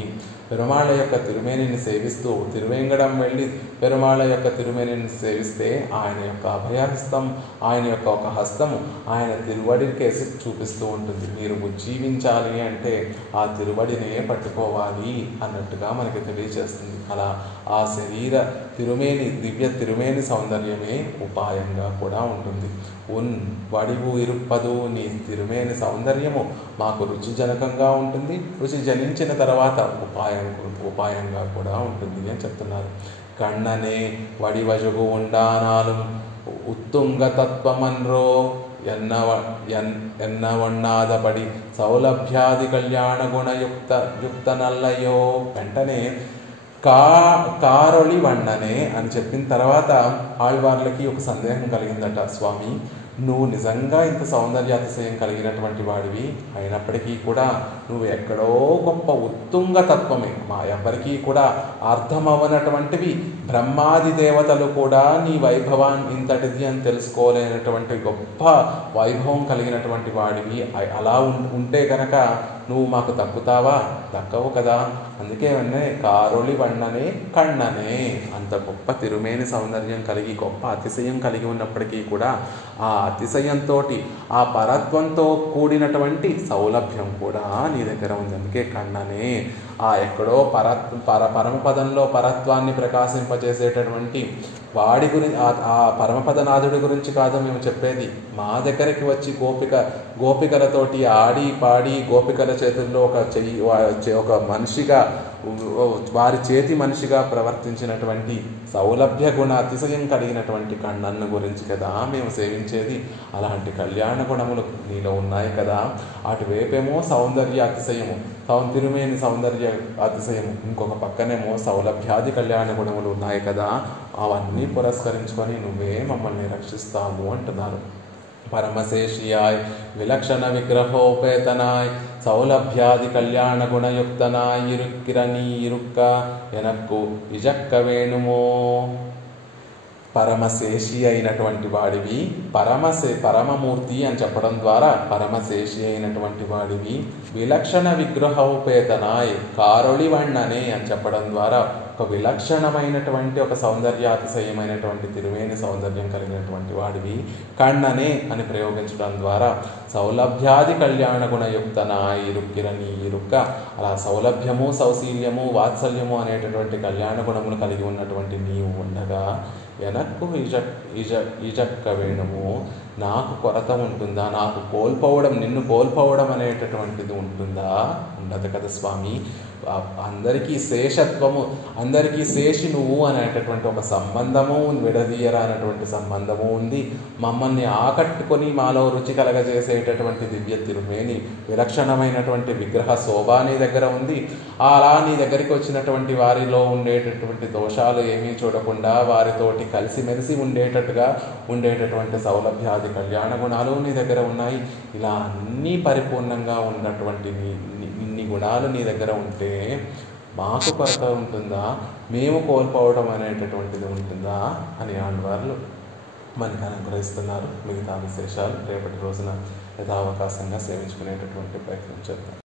పెరుమాళ్ళ యొక్క తిరుమేనిని సేవిస్తూ తిరువేంగడం వెళ్ళి పెరుమాళ్ళ యొక్క తిరుమేనిని సేవిస్తే ఆయన యొక్క అభయహస్తం, ఆయన యొక్క ఒక హస్తము ఆయన తిరువడికేసి చూపిస్తూ ఉంటుంది. మీరు ఉజ్జీవించాలి అంటే ఆ తిరువడినే పట్టుకోవాలి అన్నట్టుగా మనకి తెలియజేస్తుంది. అలా ఆ శరీర తిరుమేని, దివ్య తిరుమేని సౌందర్యమే ఉపాయంగా కూడా ఉంటుంది. వడివు ఇరుప్పదు, నీ తిరుమేని సౌందర్యము మాకు రుచిజనకంగా ఉంటుంది, రుచి జనించిన తర్వాత ఉపాయంగా కూడా ఉంటుంది అని చెప్తున్నారు. కണ്ണనే వడివజుగు ఉండానాలు ఉత్తుంగ తత్వమన్రో ఎన్నవన్నాదపడి సౌలభ్యాది కళ్యాణ గుణయుక్త నల్లయో. వెంటనే కారొళి వಣ್ಣనే అని చెప్పిన తర్వాత ఆళ్వార్లకి ఒక సందేహం కలిగిందట. స్వామి, నువ్వు నిజంగా ఇంత సౌందర్యాతిశయం కలిగినటువంటి వాడివి అయినప్పటికీ కూడా నువ్వు ఎక్కడో గొప్ప ఉత్తుంగ తత్వమే, మా ఎవ్వరికీ కూడా అర్థమవనటువంటివి, బ్రహ్మాది దేవతలు కూడా నీ వైభవాన్ని ఇంతటిది అని తెలుసుకోలేనటువంటి గొప్ప వైభవం కలిగినటువంటి వాడివి. అలా ఉంటే కనుక నువ్వు మాకు దక్కుతావా? దక్కవు కదా. అందుకే కారొళి వಣ್ಣనే కಣ್ಣనే. అంత గొప్ప తిరుమేని సౌందర్యం కలిగి గొప్ప అతిశయం కలిగి ఉన్నప్పటికీ కూడా ఆ అతిశయంతో ఆ పరత్వంతో కూడినటువంటి సౌలభ్యం కూడా నీ దగ్గర ఉంది. అందుకే కಣ್ಣనే. ఆ ఎక్కడో పరమపదంలో పరత్వాన్ని ప్రకాశింపజేసేటటువంటి వాడి గురించి, ఆ పరమపదనాథుడి గురించి కాదు మేము చెప్పేది. మా దగ్గరికి వచ్చి గోపికలతోటి ఆడి పాడి గోపికల చేతుల్లో ఒక మనిషిగా వారి చేతి మనిషిగా ప్రవర్తించినటువంటి సౌలభ్య గుణ అతిశయం కలిగినటువంటి కన్నన్ను గురించి కదా మేము సేవించేది. అలాంటి కళ్యాణ గుణములు నీలో ఉన్నాయి కదా. అటువైపేమో సౌందర్య అతిశయము, తిరుమేని సౌందర్య అతిశయము, ఇంకొక పక్కనేమో సౌలభ్యాది కళ్యాణ గుణములు ఉన్నాయి కదా. అవన్నీ పురస్కరించుకొని నువ్వే మమ్మల్ని రక్షిస్తావు అంటున్నారు. పరమశేషియాయ్ విలక్షణ విగ్రహోపేతనాయ్ సౌలభ్యాది కళ్యాణ గుణయుక్తనాయ్ ఇరుక్కిరనీ ఇరుక్క ఎనక్కు ఇజక్క వేణుమో. పరమశేషి అయినటువంటి వాడివి, పరమమూర్తి అని చెప్పడం ద్వారా పరమశేషి అయినటువంటి వాడివి, విలక్షణ విగ్రహోపేతనాయ్ కారొళివಣ್ಣనే అని చెప్పడం ద్వారా ఒక విలక్షణమైనటువంటి ఒక సౌందర్యాతిశయమైనటువంటి తిరువేణి సౌందర్యం కలిగినటువంటి వాడివి, కಣ್ಣనే అని ప్రయోగించడం ద్వారా సౌలభ్యాది కళ్యాణ గుణయుక్తనాయ్ ఇరుక్కిరనీ ఇరుక్క. అలా సౌలభ్యము, సౌశీల్యము, వాత్సల్యము అనేటటువంటి కళ్యాణ గుణములు కలిగి ఉన్నటువంటి నీవు ఉండగా వెనక్కు ఇజక్క వేణుము, నాకు కొరత ఉంటుందా, నాకు నిన్ను కోల్పోవడం అనేటటువంటిది ఉంటుందా? ఉండదు కదా స్వామి. అందరికీ శేషత్వము, అందరికీ శేషి నువ్వు అనేటటువంటి ఒక సంబంధము, విడదీయరానటువంటి సంబంధము ఉంది. మమ్మల్ని ఆకట్టుకొని మాలో రుచి కలగజేసేటటువంటి దివ్య తిరుమేని విలక్షణమైనటువంటి విగ్రహ శోభ నీ దగ్గర ఉంది. అలా నీ దగ్గరికి వచ్చినటువంటి వారిలో ఉండేటటువంటి దోషాలు ఏమీ చూడకుండా వారితోటి కలిసిమెలిసి ఉండేటటువంటి సౌలభ్యాది కళ్యాణ గుణాలు నీ దగ్గర ఉన్నాయి. ఇలా అన్నీ పరిపూర్ణంగా ఉన్నటువంటి ఇన్ని గుణాలు నీ దగ్గర ఉంటే మాకు కొరత ఉంటుందా, మేము కోల్పోవడం అనేటటువంటిది ఉంటుందా అని ఆళ్వార్లు మనకు అనుగ్రహిస్తున్నారు. మిగతా విశేషాలు రేపటి రోజున యథావకాశంగా సేవించుకునేటటువంటి ప్రయత్నం చేద్దాం.